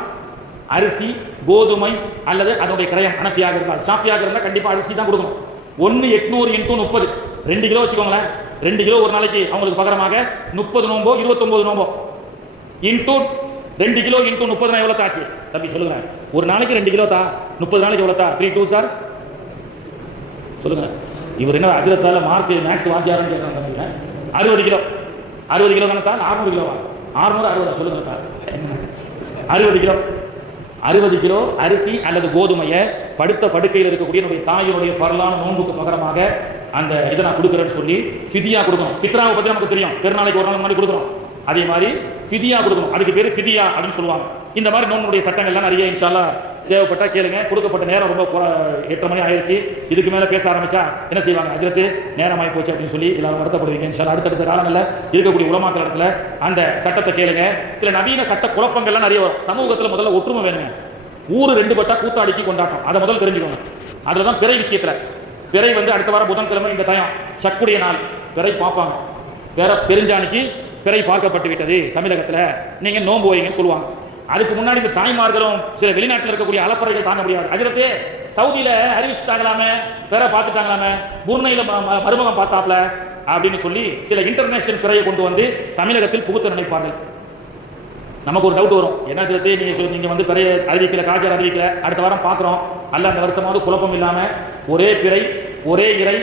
அரிசி, கோதுமை அல்லது அதனுடைய கிரயம் அனஃபியாக இருந்தால், ஷாஃபியாக இருந்தால் கண்டிப்பாக அரிசி தான் கொடுக்கணும். 1 800 × 30 2 கிலோ வச்சுக்கோங்களேன். 2 கிலோ ஒரு நாளைக்கு அவங்களுக்கு பகரமாக 30 நோம்போ 29 நோம்போ இன்டூ 2 கிலோ இன்டூ 30 எவ்வளோ தாச்சு தம்பி சொல்லுங்க. ஒரு நாளைக்கு 2 கிலோ தா, 30 நாளைக்கு எவ்வளோ தா? 3 2 சார் சொல்லுங்க. இவர் என்ன அஜரத்தால மார்க் மேக்ஸ் வாங்கியாருன்னு கேட்குறாங்க தம்பி. 60 கிலோ 60 கிலோ தானே தான்? 600 கிலோவா? 660 சொல்லுங்க தான். 60 கிலோ 60 கிலோ அரிசி அல்லது கோதுமையை படுத்த படுக்கையில் இருக்கக்கூடிய என்னுடைய தாயினுடைய பரலான நோன்புக்கு பகரமாக அந்த இதை நான் கொடுக்குறேன்னு சொல்லி ஃபிதியா கொடுக்கணும். ஃபித்ராவை பற்றி நமக்கு தெரியும், பெருநாளைக்கு ஒரு நாள் முன்னாடி கொடுக்குறோம். அதே மாதிரி ஃபிதியா கொடுக்கணும், அதுக்கு பேர் ஃபிதியா அப்படின்னு சொல்லுவாங்க. இந்த மாதிரி நோன்புடைய சட்டங்கள்லாம் நிறைய இன்ஷா அல்லாஹ் தேவைப்பட்டா கேளுங்க. கொடுக்கப்பட்ட நேரம் ரொம்ப 8 மணி ஆயிடுச்சு. இதுக்கு மேலே பேச ஆரம்பிச்சா என்ன செய்வாங்க? அஜரத்து நேரம் ஆகி போச்சு அப்படின்னு சொல்லி எல்லாரும் வருத்தப்படுவீங்க. இன்ஷா அல்லாஹ் அடுத்தடுத்த காலங்களில் இருக்கக்கூடிய உலமாக்கள் இடத்துல அந்த சட்டத்தை கேளுங்க. சில நவீன சட்ட குழப்பங்கள்லாம் நிறைய வரும். சமூகத்தில் முதல்ல ஒற்றுமை வேணுங்க. ஊர் 2 பட்டா கூத்தாடிக்கு கொண்டாட்டம், அதை முதல்ல தெரிஞ்சுக்கோங்க. அதில் தான் பிறை விஷயத்தில் பிறை அடுத்த வாரம் புதன்கிழமை இந்த டயம் சக்குடைய நாள் பிறை பார்ப்பாங்க. பெருஞ்சாணிக்கு பிறை பார்க்கப்பட்டு விட்டது தமிழகத்தில், நீங்கள் நோன்பு வைங்கன்னு சொல்லுவாங்க. அதுக்கு முன்னாடி இந்த தாய்மார்களும் சில வெளிநாட்டில் இருக்கக்கூடிய அலப்பறைகள் தாங்க முடியாது. அதிலத்தே சவுதியில் அறிவிச்சுட்டாங்களாமே, பிற பார்த்துட்டாங்களாமே, புர்னையில் மருமகம் பார்த்தாப்ல அப்படின்னு சொல்லி சில இன்டர்நேஷனல் பிறையை கொண்டு வந்து தமிழகத்தில் புகுத்த நினைப்பார்கள். நமக்கு ஒரு டவுட் வரும், என்ன தெரியுது நீங்கள் பிறைய அறிவிக்கல, காஜர் அறிவிக்கல, அடுத்த வாரம் பார்க்குறோம். அல்ல அந்த வருஷமாவது குழப்பம் இல்லாமல் ஒரே பிறை, ஒரே இறை,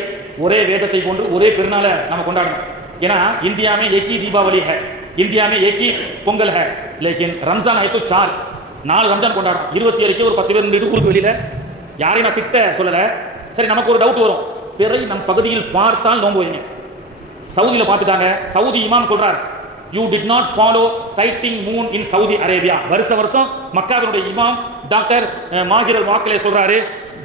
ஒரே வேதத்தை கொண்டு ஒரே பெருநாளை நம்ம கொண்டாடணும். ஏன்னா इंडिया में एक ही दीपावली है, इंडिया में एक ही பொங்கல் है, लेकिन रमजान है तो 4 ரம்ஜான் கொண்டாடும். 27க்கு ஒரு 10 பேர் நின்று ஊருக்கு வெளியில் யாரையும் நான் திட்ட சொல்லலை. சரி, நமக்கு ஒரு டவுட் வரும், பிறை நம் பகுதியில் பார்த்தால் நோன்பு வைங்க. சவுதியில் பார்த்துட்டாங்க, சவுதி இமாம் சொல்றார், you did not follow sighting Moon in Saudi Arabia. வருஷம் மக்காவினுடைய இமாம் டாக்டர் மாஹிர் வாக்கிலே சொல்றாரு,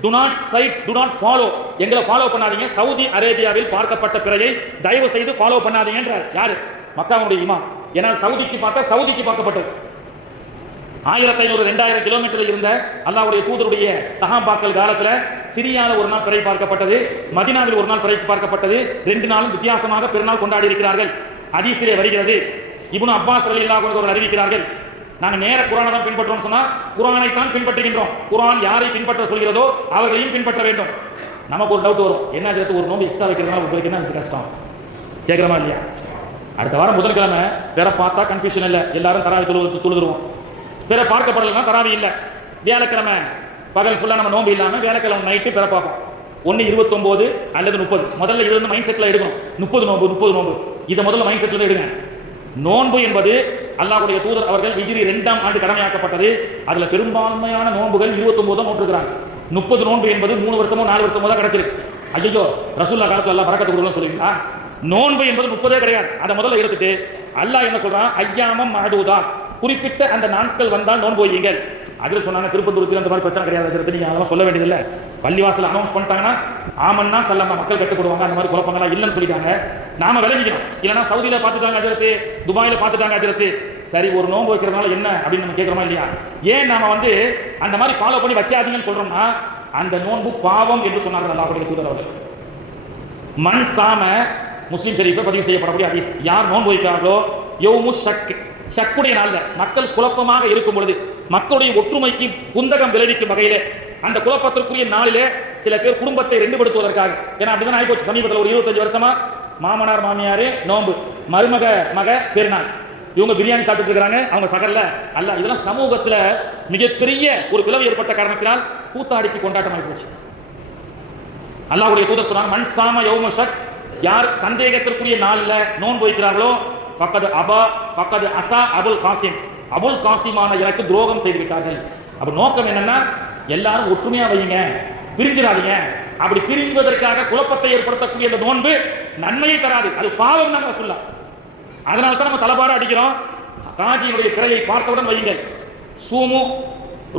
do not cite, do not follow, எங்களை ஃபாலோ பண்ணாதீங்க, சவுதி அரேபியாவில் பார்க்கப்பட்ட பிறையை தயவு செய்து ஃபாலோ பண்ணாதீங்கன்றார். யாரு? மக்காவுடைய இமாம். ஏன்னா சவுதிக்கு பார்த்தா சவுதிக்கு பார்க்கப்பட்டது. 1500 2000 கிலோமீட்டரில் இருந்த அல்லாஹ்வுடைய தூதருடைய சஹாபாக்கள் காலத்தில் சிரியாவில் ஒரு நாள் பிறை பார்க்கப்பட்டது, மதீனாவில் ஒரு நாள் பிறை பார்க்கப்பட்டது. 2 நாளும் வித்தியாசமாக பெருநாள் கொண்டாடி இருக்கிறார்கள். ஹதீஸிலே வருகிறது, இப்னு அப்பாஸ் ரலியல்லாஹு அன்ஹு அவர்கள் அறிவிக்கிறார்கள், நாங்கள் நேர குர்ஆனை தான் பின்பற்றோம்னு சொன்னா குர்ஆனை தான் பின்பற்றுகின்றோம். குர்ஆன் யாரை பின்பற்ற சொல்கிறதோ அவர்களையும் பின்பற்ற வேண்டும். நமக்கு ஒரு டவுட் வரும், என்ன சேர்த்து ஒரு நோம்பு எக்ஸ்ட்ரா வைக்கிறதுனால உங்களுக்கு என்ன கஷ்டம் கேட்குறமா இல்லையா? அடுத்த வாரம் புதன்கிழமை பிற பார்த்தா கன்ஃபியூஷன் இல்லை, எல்லாரும் தராவி தொழுதுருவோம். பிற பார்க்கப்படலைன்னா தராவி இல்லை. வியாழக்கிழமை பகல் ஃபுல்லாக நம்ம நோம்பு இல்லாமல் வியாழக்கிழமை நைட்டு பிற பார்ப்போம். 1 29 அல்லது 30. முதல்ல இது மைண்ட் செட்டில் எடுக்கணும். 30 நோம்பு இதை முதல்ல மைண்ட் செட்டில் எடுங்க. நோன்பு என்பது அல்லாஹ்வுடைய தூதர் அவர்கள் ஹிஜ்ரி 2ஆம் ஆண்டு கடமையாக்கப்பட்டது. அதுல பெரும்பான்மையான நோன்புகள் 29 தான் நோட்டிருக்கிறாங்க. 30 நோன்பு என்பது 3 வருஷமோ 4 வருஷமோ தான் கிடைச்சிருக்கு. ஐயோ ரசூலுல்லாஹ் காலத்துல எல்லாம் பரக்கத்து கொடுக்கணும்னு சொல்லுவீங்களா? நோன்பு என்பது 30 கிடையாது. அதை முதல்ல எடுத்துட்டு அல்லாஹ் என்ன சொல்றான், ஐயாமம் மஅதூதா, குறிப்பிட்ட அந்த நாட்கள் வந்தால் நோன்பு வையுங்கள். அதில் சொன்னாங்க திருப்பத்தூரத்தில் அந்த மாதிரி பிரச்சனை கிடையாது, நீங்கள் அதெல்லாம் சொல்ல வேண்டியதில்லை. பள்ளிவாசல் அனௌன்ஸ் பண்ணிட்டாங்கன்னா ஆமன்னா சல்லமா மக்கள் கட்டுப்படுவாங்க, அந்த மாதிரி குழப்பங்கள்லாம் இல்லைன்னு சொல்லிட்டாங்க. நாம விளங்கிக்கணும். இல்லைன்னா சவுதியில் பார்த்துட்டாங்க அஜரத்து, துபாயில் பார்த்துட்டாங்க அஜரத்து, சரி ஒரு நோன்பு வைக்கிறதுனால என்ன அப்படின்னு நம்ம கேட்குறோமா இல்லையா? ஏன் நாம அந்த மாதிரி ஃபாலோ பண்ணி வைக்காதீங்கன்னு சொல்றோம்னா, அந்த நோன்பு பாவம் என்று சொன்னார்கள் அல்லாஹ்வுடைய தூதர் அவர்கள். மன் சாம, முஸ்லிம் ஷரீஃபில் பதிவு செய்யப்படக்கூடிய ஹதீஸ், யார் நோன்பு வைக்கிறார்களோ யௌமு ஷக், ஷக்குடைய நாள்ல மக்கள் குழப்பமாக இருக்கும் பொழுது, மக்களுடைய ஒற்றுமைக்கு குந்தகம் விளைவிக்கும் வகையிலே, அந்த குழப்பத்திற்குரிய நாளிலே சில பேர் குடும்பத்தை ரெண்டுபடுத்துவதற்காக, ஏன்னா அப்படிதான் ஆகிப்போச்சு சமீபத்தில் ஒரு 25 வருஷமா மாமனார் மாமியாரு நோன்பு, மருமக மக பெருநாள், இவங்க பிரியாணி சாப்பிட்டு இருக்கிறாங்க, அவங்க சகல்ல அல்ல. இதெல்லாம் சமூகத்தில் மிகப்பெரிய ஒரு பிளவு ஏற்பட்ட காரணத்தினால் கூத்தாடிக்கு கொண்டாட்டம் ஆகிப்போச்சு. அல்லாஹ்வுடைய தூதர் சொன்னாங்க, மன் சாம யௌம ஷக், யார் சந்தேகத்திற்குரிய நாளில் நோன்பு வைக்கிறார்களோ ஃபக்கது அபா ஃபக்கது அசா அபுல் காசிம், அபுல் காசிமான எனக்கு துரோகம் செய்து விட்டார்கள். அப்ப நோக்கம் என்னன்னா, எல்லாரும் ஒற்றுமையா வையுங்க, பிரிஞ்சிடாதீங்க. அப்படி பிரிவதற்காக குழப்பத்தை ஏற்படுத்தக்கூடிய அந்த நோன்பு நன்மையை தராது, அது பாவம் தான் சொல்லலாம். அதனால தான் நம்ம தலைபாடு அடிக்கிறோம். காஜியினுடைய பிறையை பார்த்தவுடன் வையுங்கள். சூமு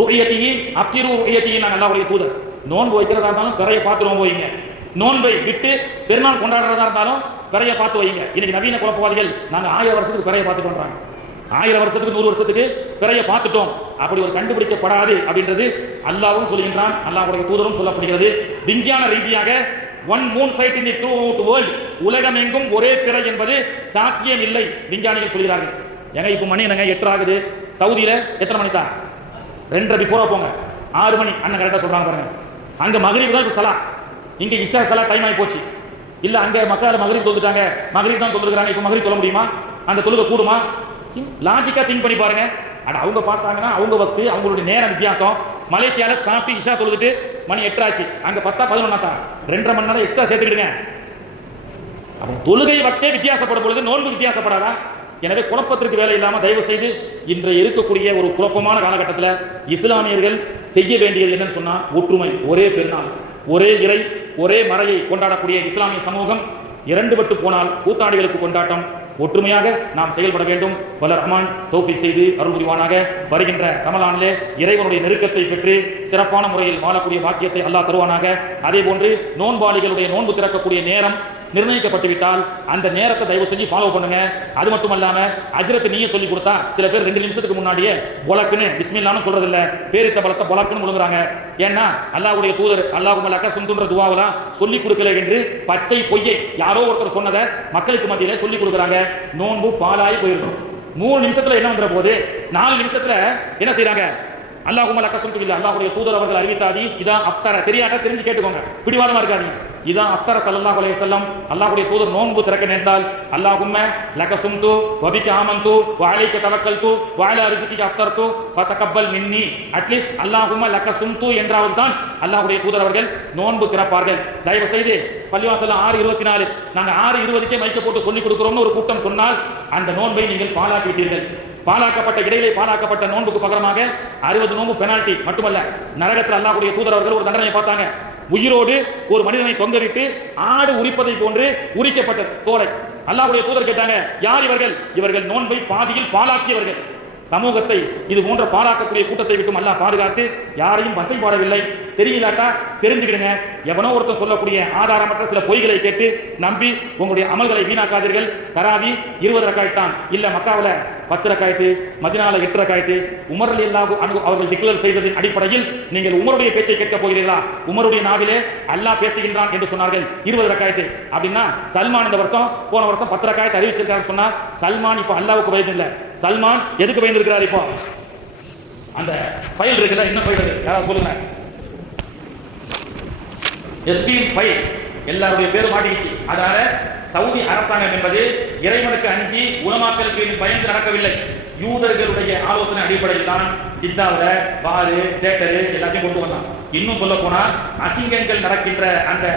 ருயத்திஹி அஃப்திரு ருயத்திஹி, நான் அல்லாஹ்வுடைய தூதர். நோன்பு வைக்கிறதா இருந்தாலும் பிறையை பார்த்து நோன்பு வைங்க. நோன்பை விட்டு பெருநாள் கொண்டாடுறதா இருந்தாலும் பிறையை பார்த்து வைங்க. இன்னைக்கு நவீன குழப்பவாதிகள் நாங்கள் 1000 வருஷத்துக்கு பிறையை பார்த்துட்டு வந்தாங்க. 1000 வருஷத்துக்கு 100 வருஷத்துக்கு பிறைய பார்த்துட்டோம், அப்படி ஒரு கண்டுபிடிக்கப்படாது அப்படின்றது அல்லாஹ்வும் சொல்கின்றான், அல்லாஹ்வுடைய தூதரும் சொல்லப்படுகிறது. விஞ்ஞான ரீதியாக ஒன் மூன் சைட் இன் தி த்ரூ அவுட் வேர்ல்ட், உலகம் எங்கும் ஒரே பிறை என்பது சாத்தியம் இல்லை விஞ்ஞானிகள் சொல்கிறார்கள். ஏங்க இப்போ மணி என்னங்க 8 ஆகுது, சவுதியில எத்தனை மணி தான்? 2:30 பிஃபோரா போங்க, 6 மணி அண்ணன் கரெக்டாக சொல்றாங்க பாருங்க. அங்க மகரிப் தான் இப்போ சலா, இங்க இஷா சலா டைம் ஆகி போச்சு. இல்ல அங்க மக்கள் மகரிப் தொழுதுட்டாங்க, மகரிப் தான் தொழுதுறாங்க, இப்போ மகரிப் தொழ முடியுமா? அந்த தொழுகை கூடுமா? லாஜிக்கா திங்க் பண்ணி பாருங்க. அட அவங்க பார்த்தாங்கன்னா அவங்க வக்து, அவங்களுடைய நேரம் வித்தியாசம். மலேசியால சாப்பிட்டு இஷா தொழுதுட்டு மணி 8 ஆச்சு, அங்க 10 11 தான், 2.5 மணி நேரம் எக்ஸ்ட்ரா சேர்த்துக்கிடுங்க. அப்போ தொழுகை வக்தே வித்தியாசப்படும் பொழுது நோன்பு வித்தியாசப்படாதா? எனவே குழப்பத்திற்கு வேலை இல்லாமல் தயவு செய்து இன்றைய இருக்கக்கூடிய ஒரு குழப்பமான காலகட்டத்தில் இஸ்லாமியர்கள் செய்ய வேண்டியது என்னன்னு சொன்னா ஒற்றுமை. ஒரே பெருநாள், ஒரே இறை, ஒரே மறையை கொண்டாடக்கூடிய இஸ்லாமிய சமூகம் இரண்டுபட்டு போனால் கூத்தாடிகளுக்கு கொண்டாட்டம். ஒற்றுமையாக நாம் செயல்பட வேண்டும். வல்ல ரஹ்மான் தௌஃபீக் செய்து அருள் புரிவானாக. வருகின்ற ரமலானிலே இறைவனுடைய நெருக்கத்தை பெற்று சிறப்பான முறையில் வாழக்கூடிய பாக்கியத்தை அல்லாஹ் தருவானாக. அதே போன்று நோன்பாளிகளுடைய நோன்பு திறக்கக்கூடிய நேரம் நிர்ணயிக்கப்பட்டு விட்டால் அந்த நேரத்தை தயவு செஞ்சு ஃபாலோ பண்ணுங்க. அது மட்டும் இல்லாம அஜ்ரத் நீயே சொல்லி கொடுத்தா சில பேர் 2 நிமிஷத்துக்கு முன்னாடியே பொலக்குன்னு பிஸ்மில்லான்னு சொல்றது இல்ல, பேரித்த பலத்தை பொலக்குன்னு முழுங்குறாங்க. ஏன்னா அல்லாஹ்வுடைய தூதர் அல்லாஹும்ம லக்க சும்துன்ற துஆவலாம் சொல்லி கொடுக்கல என்று பச்சை பொய்யை யாரோ ஒருத்தர் சொன்னதை மக்களுக்கு மத்தியிலே சொல்லி கொடுக்குறாங்க. நோன்பு பாலாயி போயிருக்கும். 3 நிமிஷத்துல என்ன வந்துற போது 4 நிமிஷத்துல என்ன செய்யறாங்க? அல்லாஹும்ம லக்க சும்து இல்ல, அல்லாஹ்வுடைய தூதர் அவர்கள் அறிவித்த ஹதீஸ் இதான் அஃப்தர. தெரியாட்டா தெரிஞ்சு கேட்டுக்கோங்க, பிடிவாதமா இருக்காதீங்க. இதான் அஃப்தர ஸல்லல்லாஹு அலைஹி வஸல்லம். அல்லாஹ்வுடைய தூதர் நோன்பு திறக்க நேர்ந்தால் அல்லாஹும்ம லக்க சும்து வ பிக ஆமன்து வ அலைக தவக்கல்து வ அலா ரிஸ்கிக அஃப்தர்து ஃபதகப்பல் மின்னி. அட்லீஸ்ட் அல்லாஹும்ம லக்க சும்து என்றாவது தான் அல்லாஹ்வுடைய தூதர் அவர்கள் நோன்பு திறப்பார்கள். தயவு செய்து பள்ளிவாசல்ல 6:24 நாங்க 6:20க்கே மைக்க போட்டு சொல்லி கொடுக்கிறோம்னு ஒரு கூட்டம் சொன்னால் அந்த நோன்பை நீங்கள் பாழாக்கி விட்டீர்கள். பாலாக்கப்பட்ட இடையிலே பாலாக்கப்பட்ட நோன்புக்கு பகரமாக 60 நோன்பு பெனால்டி மட்டுமல்ல, நரகத்தில் அல்லாஹ்வுடைய தூதர் அவர்கள் ஒரு தண்டனை பார்த்தாங்க. உயிரோடு ஒரு மனிதனை தொங்கவிட்டு ஆடு உரிப்பதை போன்று உரிக்கப்பட்ட தோலை அல்லாஹ்வுடைய தூதர் கேட்டாங்க, யார் இவர்கள்? இவர்கள் நோன்பை பாதியில் பாலாக்கியவர்கள். சமூகத்தை இது போன்ற பாராக்கக்கூடிய கூட்டத்தை விட்டு அல்லாஹ் பாதுகாத்து யாரையும் வசைபாடவில்லை. தெரியலாட்டா தெரிஞ்சுக்கிடுங்க. எவனோ ஒருத்தர் சொல்லக்கூடிய ஆதாரமற்ற சில பொய்களை கேட்டு நம்பி உங்களுடைய அமல்களை வீணாக்காதீர்கள். தராவி 20 ரக்காயத் தான், இல்ல மக்காவில் 10 ரக்காயத்து, மதினால 8 ரக்காயத்து. உமர் ரலியல்லாஹு அன்ஹு அவர்கள் டிக்ளேர் செய்ததின் அடிப்படையில் நீங்கள் உமருடைய பேச்சை கேட்க போகிறீர்களா? உமருடைய நாவிலே அல்லாஹ் பேசுகின்றான் என்று சொன்னார்கள். 20 ரக்காயத்து அப்படின்னா சல்மான் இந்த வருஷம் போன வருஷம் 10 ரக்காயத்து அறிவிச்சிருக்காரு சொன்னா சல்மான் இப்ப அல்லாஹ்வுக்கு பயந்து இல்ல. சல்மான் எதுக்கு பயந்து இருக்கிறார்? இப்போ அந்த ஃபைல் இருக்குல்ல, என்ன ஃபைல் இருக்கு யாராவது சொல்லுங்க. எஸ்பி ஃபைல் எல்லாருடைய பேரும் மாட்டிக்கிச்சு. அதனால சவுதி அரசாங்கம் என்பது இறைவனுக்கு அஞ்சி உலமாக்களுக்கு பயந்து நடக்கவில்லை. யூதர்களுடைய ஆலோசனை அடிப்படையில் தான் ஜித்தாவில் பாரு தேட்டரு எல்லாத்தையும் கொண்டு வந்தான். இன்னும் சொல்ல போனா அசிங்கங்கள் நடக்கின்ற அந்த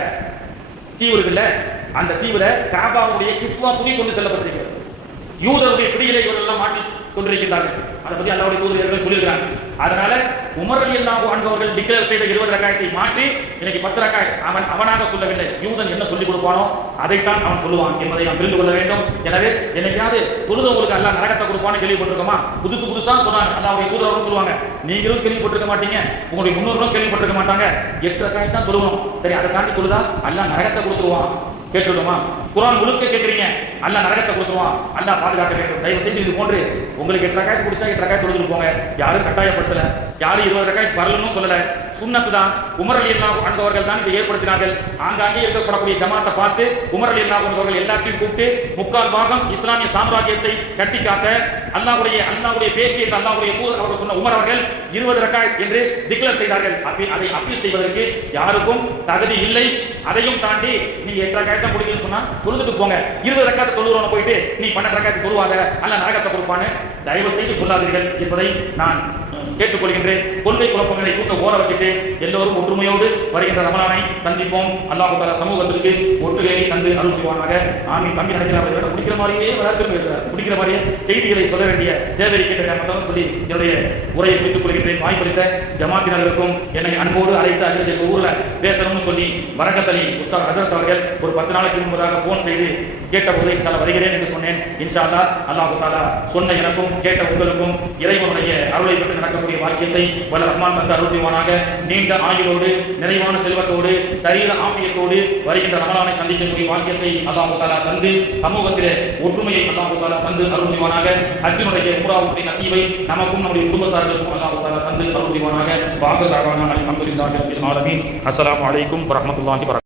தீவு இருக்குல்ல, அந்த தீவுல காபாவுடைய கிஸ்வா துணி கொண்டு செல்லப்பட்டிருக்கிறது. யூதருடைய பிடியிலே இவர்கள் மாட்டி கொண்டிருக்கிறார்கள். அதை பத்தி அல்லாஹ்வுடைய தூதர் சொல்லியிருக்கிறாங்க. அதனால உமர் ரலியல்லாஹு அன்ஹு அவர்கள் டிக்ளேர் செய்த 20 ரக்காயத்தை மாற்றி இன்னைக்கு 10 ரக்காயத் அவனாக சொல்லவில்லை. யூதன் என்ன சொல்லிக் கொடுப்பானோ அதைத்தான் அவன் சொல்லுவான் என்பதை நாம் புரிந்து கொள்ள வேண்டும். எனவே என்னைக்காவது தொழுதவங்களுக்கு அல்லாஹ் நரகத்தை கொடுப்பான்னு கேள்விப்பட்டிருக்கோமா? புதுசா சொன்னாங்க. அல்லாஹ்வுடைய தூதர் அவர்கள் சொல்லுவாங்க, நீங்களும் கேள்விப்பட்டிருக்க மாட்டீங்க, உங்களுடைய முன்னோர்களும் கேள்விப்பட்டிருக்க மாட்டாங்க. 8 ரக்காயத் தான் தொழுகணும். சரி, அதை தாண்டி தொழுதா அல்லாஹ் நரகத்தை கொடுத்துருவான். கேட்டுடுமா? குர்ஆன் முழுக்க கேட்குறீங்க, அல்லாஹ் நரகத்தை கொடுத்துருவான். அல்லாஹ் பாதுகாக்க வேண்டும். தயவு செய்து இது போன்று உங்களுக்கு 8 ரக்காயத் பிடிச்சா 8 ரக்காயத் தொழுதுட்டு போங்க. யாரும் கட்டாயப்படுத்தல, யாரும் 20 ரக்காயத் வரலன்னு சொல்லல. சுன்னத்து தான். உமர் ரலியல்லாஹு அன்ஹு அவர்கள் தான் இதை ஏற்படுத்தினார்கள். ஆங்காங்கே இருக்கக்கூடிய ஜமாத்தை பார்த்து உமர் ரலியல்லாஹு அன்ஹு அவர்கள் எல்லாத்தையும் கூப்பிட்டு 3/4 பாகம் இஸ்லாமிய சாம்ராஜ்யத்தை கட்டி காக்க அல்லாஹ்வுடைய பேச்சு என்று அல்லாஹ்வுடைய தூதர் அவர்கள் சொன்ன உமர் அவர்கள் 20 ரக்காயத் என்று டிக்ளேர் செய்தார்கள். அதை அப்பீல் செய்வதற்கு யாருக்கும் தகுதி இல்லை. அதையும் தாண்டி நீங்க 8 ரக்காயத்தை முடிக்கணும்னு சொன்னா தொழுதுட்டு போங்க. 20 ரக்காயத்தை தொழுகிறவன போயிட்டு நீ 12 ரக்காயத்தை தொழுவாங்க அல்லாஹ் நரகத்தை கொடுப்பான்னு தயவு செய்து சொல்லாதீர்கள் என்பதை நான் கேட்டுக்கொள்கின்றேன். கொள்கை குழப்பங்களை தூக்க ஓர வச்சுட்டு எல்லோரும் ஒற்றுமையோடு வருகின்ற ரமலானை சந்திப்போம். அல்லாஹ் தஆலா சமூகத்திற்கு ஒற்றுமையை தந்து அருள் புரிவானாக. ஆமீன். தம்பி நினைக்கிறார்கள் குடிக்கிற மாதிரியே குடிக்கிற மாதிரியே செய்திகளை சொல்ல வேண்டிய தேவை கேட்ட சொல்லி என்னுடைய உரையை முடித்துக் கொள்கின்றேன். வாய்ப்பளித்த ஜமாத்தினருக்கும் என்னை அன்போடு அழைத்து அதில் ஊர்ல பேசணும்னு சொல்லி வரகத்தலி உஸ்தாத் ஹசரத் அவர்கள் ஒரு 10 நாளைக்கு முன்பதாக போன் ஃபோன் செய்து கேட்டபோது இன்ஷா அல்லாஹ் வருகிறேன் என்று சொன்னேன். இன்ஷா அல்லாஹ் அல்லாஹ் தஆலா சொன்ன எனக்கும் கேட்ட உங்களுக்கும் இறைவனுடைய அருளை பெற்று நடக்கக்கூடிய வாக்கியத்தை வல்ல ரஹ்மான் தந்து அருள் புரிவானாக. நீண்ட ஆயுளோடு நிறைவான செல்வத்தோடு சரீர ஆஃபியத்தோடு வருகின்ற ரமலானை சந்திக்கக்கூடிய வாக்கியத்தை அல்லாஹ் தஆலா தந்து சமூகத்திலே ஒற்றுமையை அல்லாஹ் தஆலா தந்து அருள் புரிவானாக. ஹஜ்ஜினுடைய உம்ராவுடைய நசீபை நமக்கும் நம்முடைய குடும்பத்தார்களுக்கும் அல்லாஹ் தஆலா தந்து அருள் புரிவானாக. வாக தாவானா அல்ஹம்துலில்லாஹி ரப்பில் ஆலமீன். அஸ்ஸலாமு அலைக்கும் வரஹ்மத்துல்லாஹி வபரகாத்துஹு.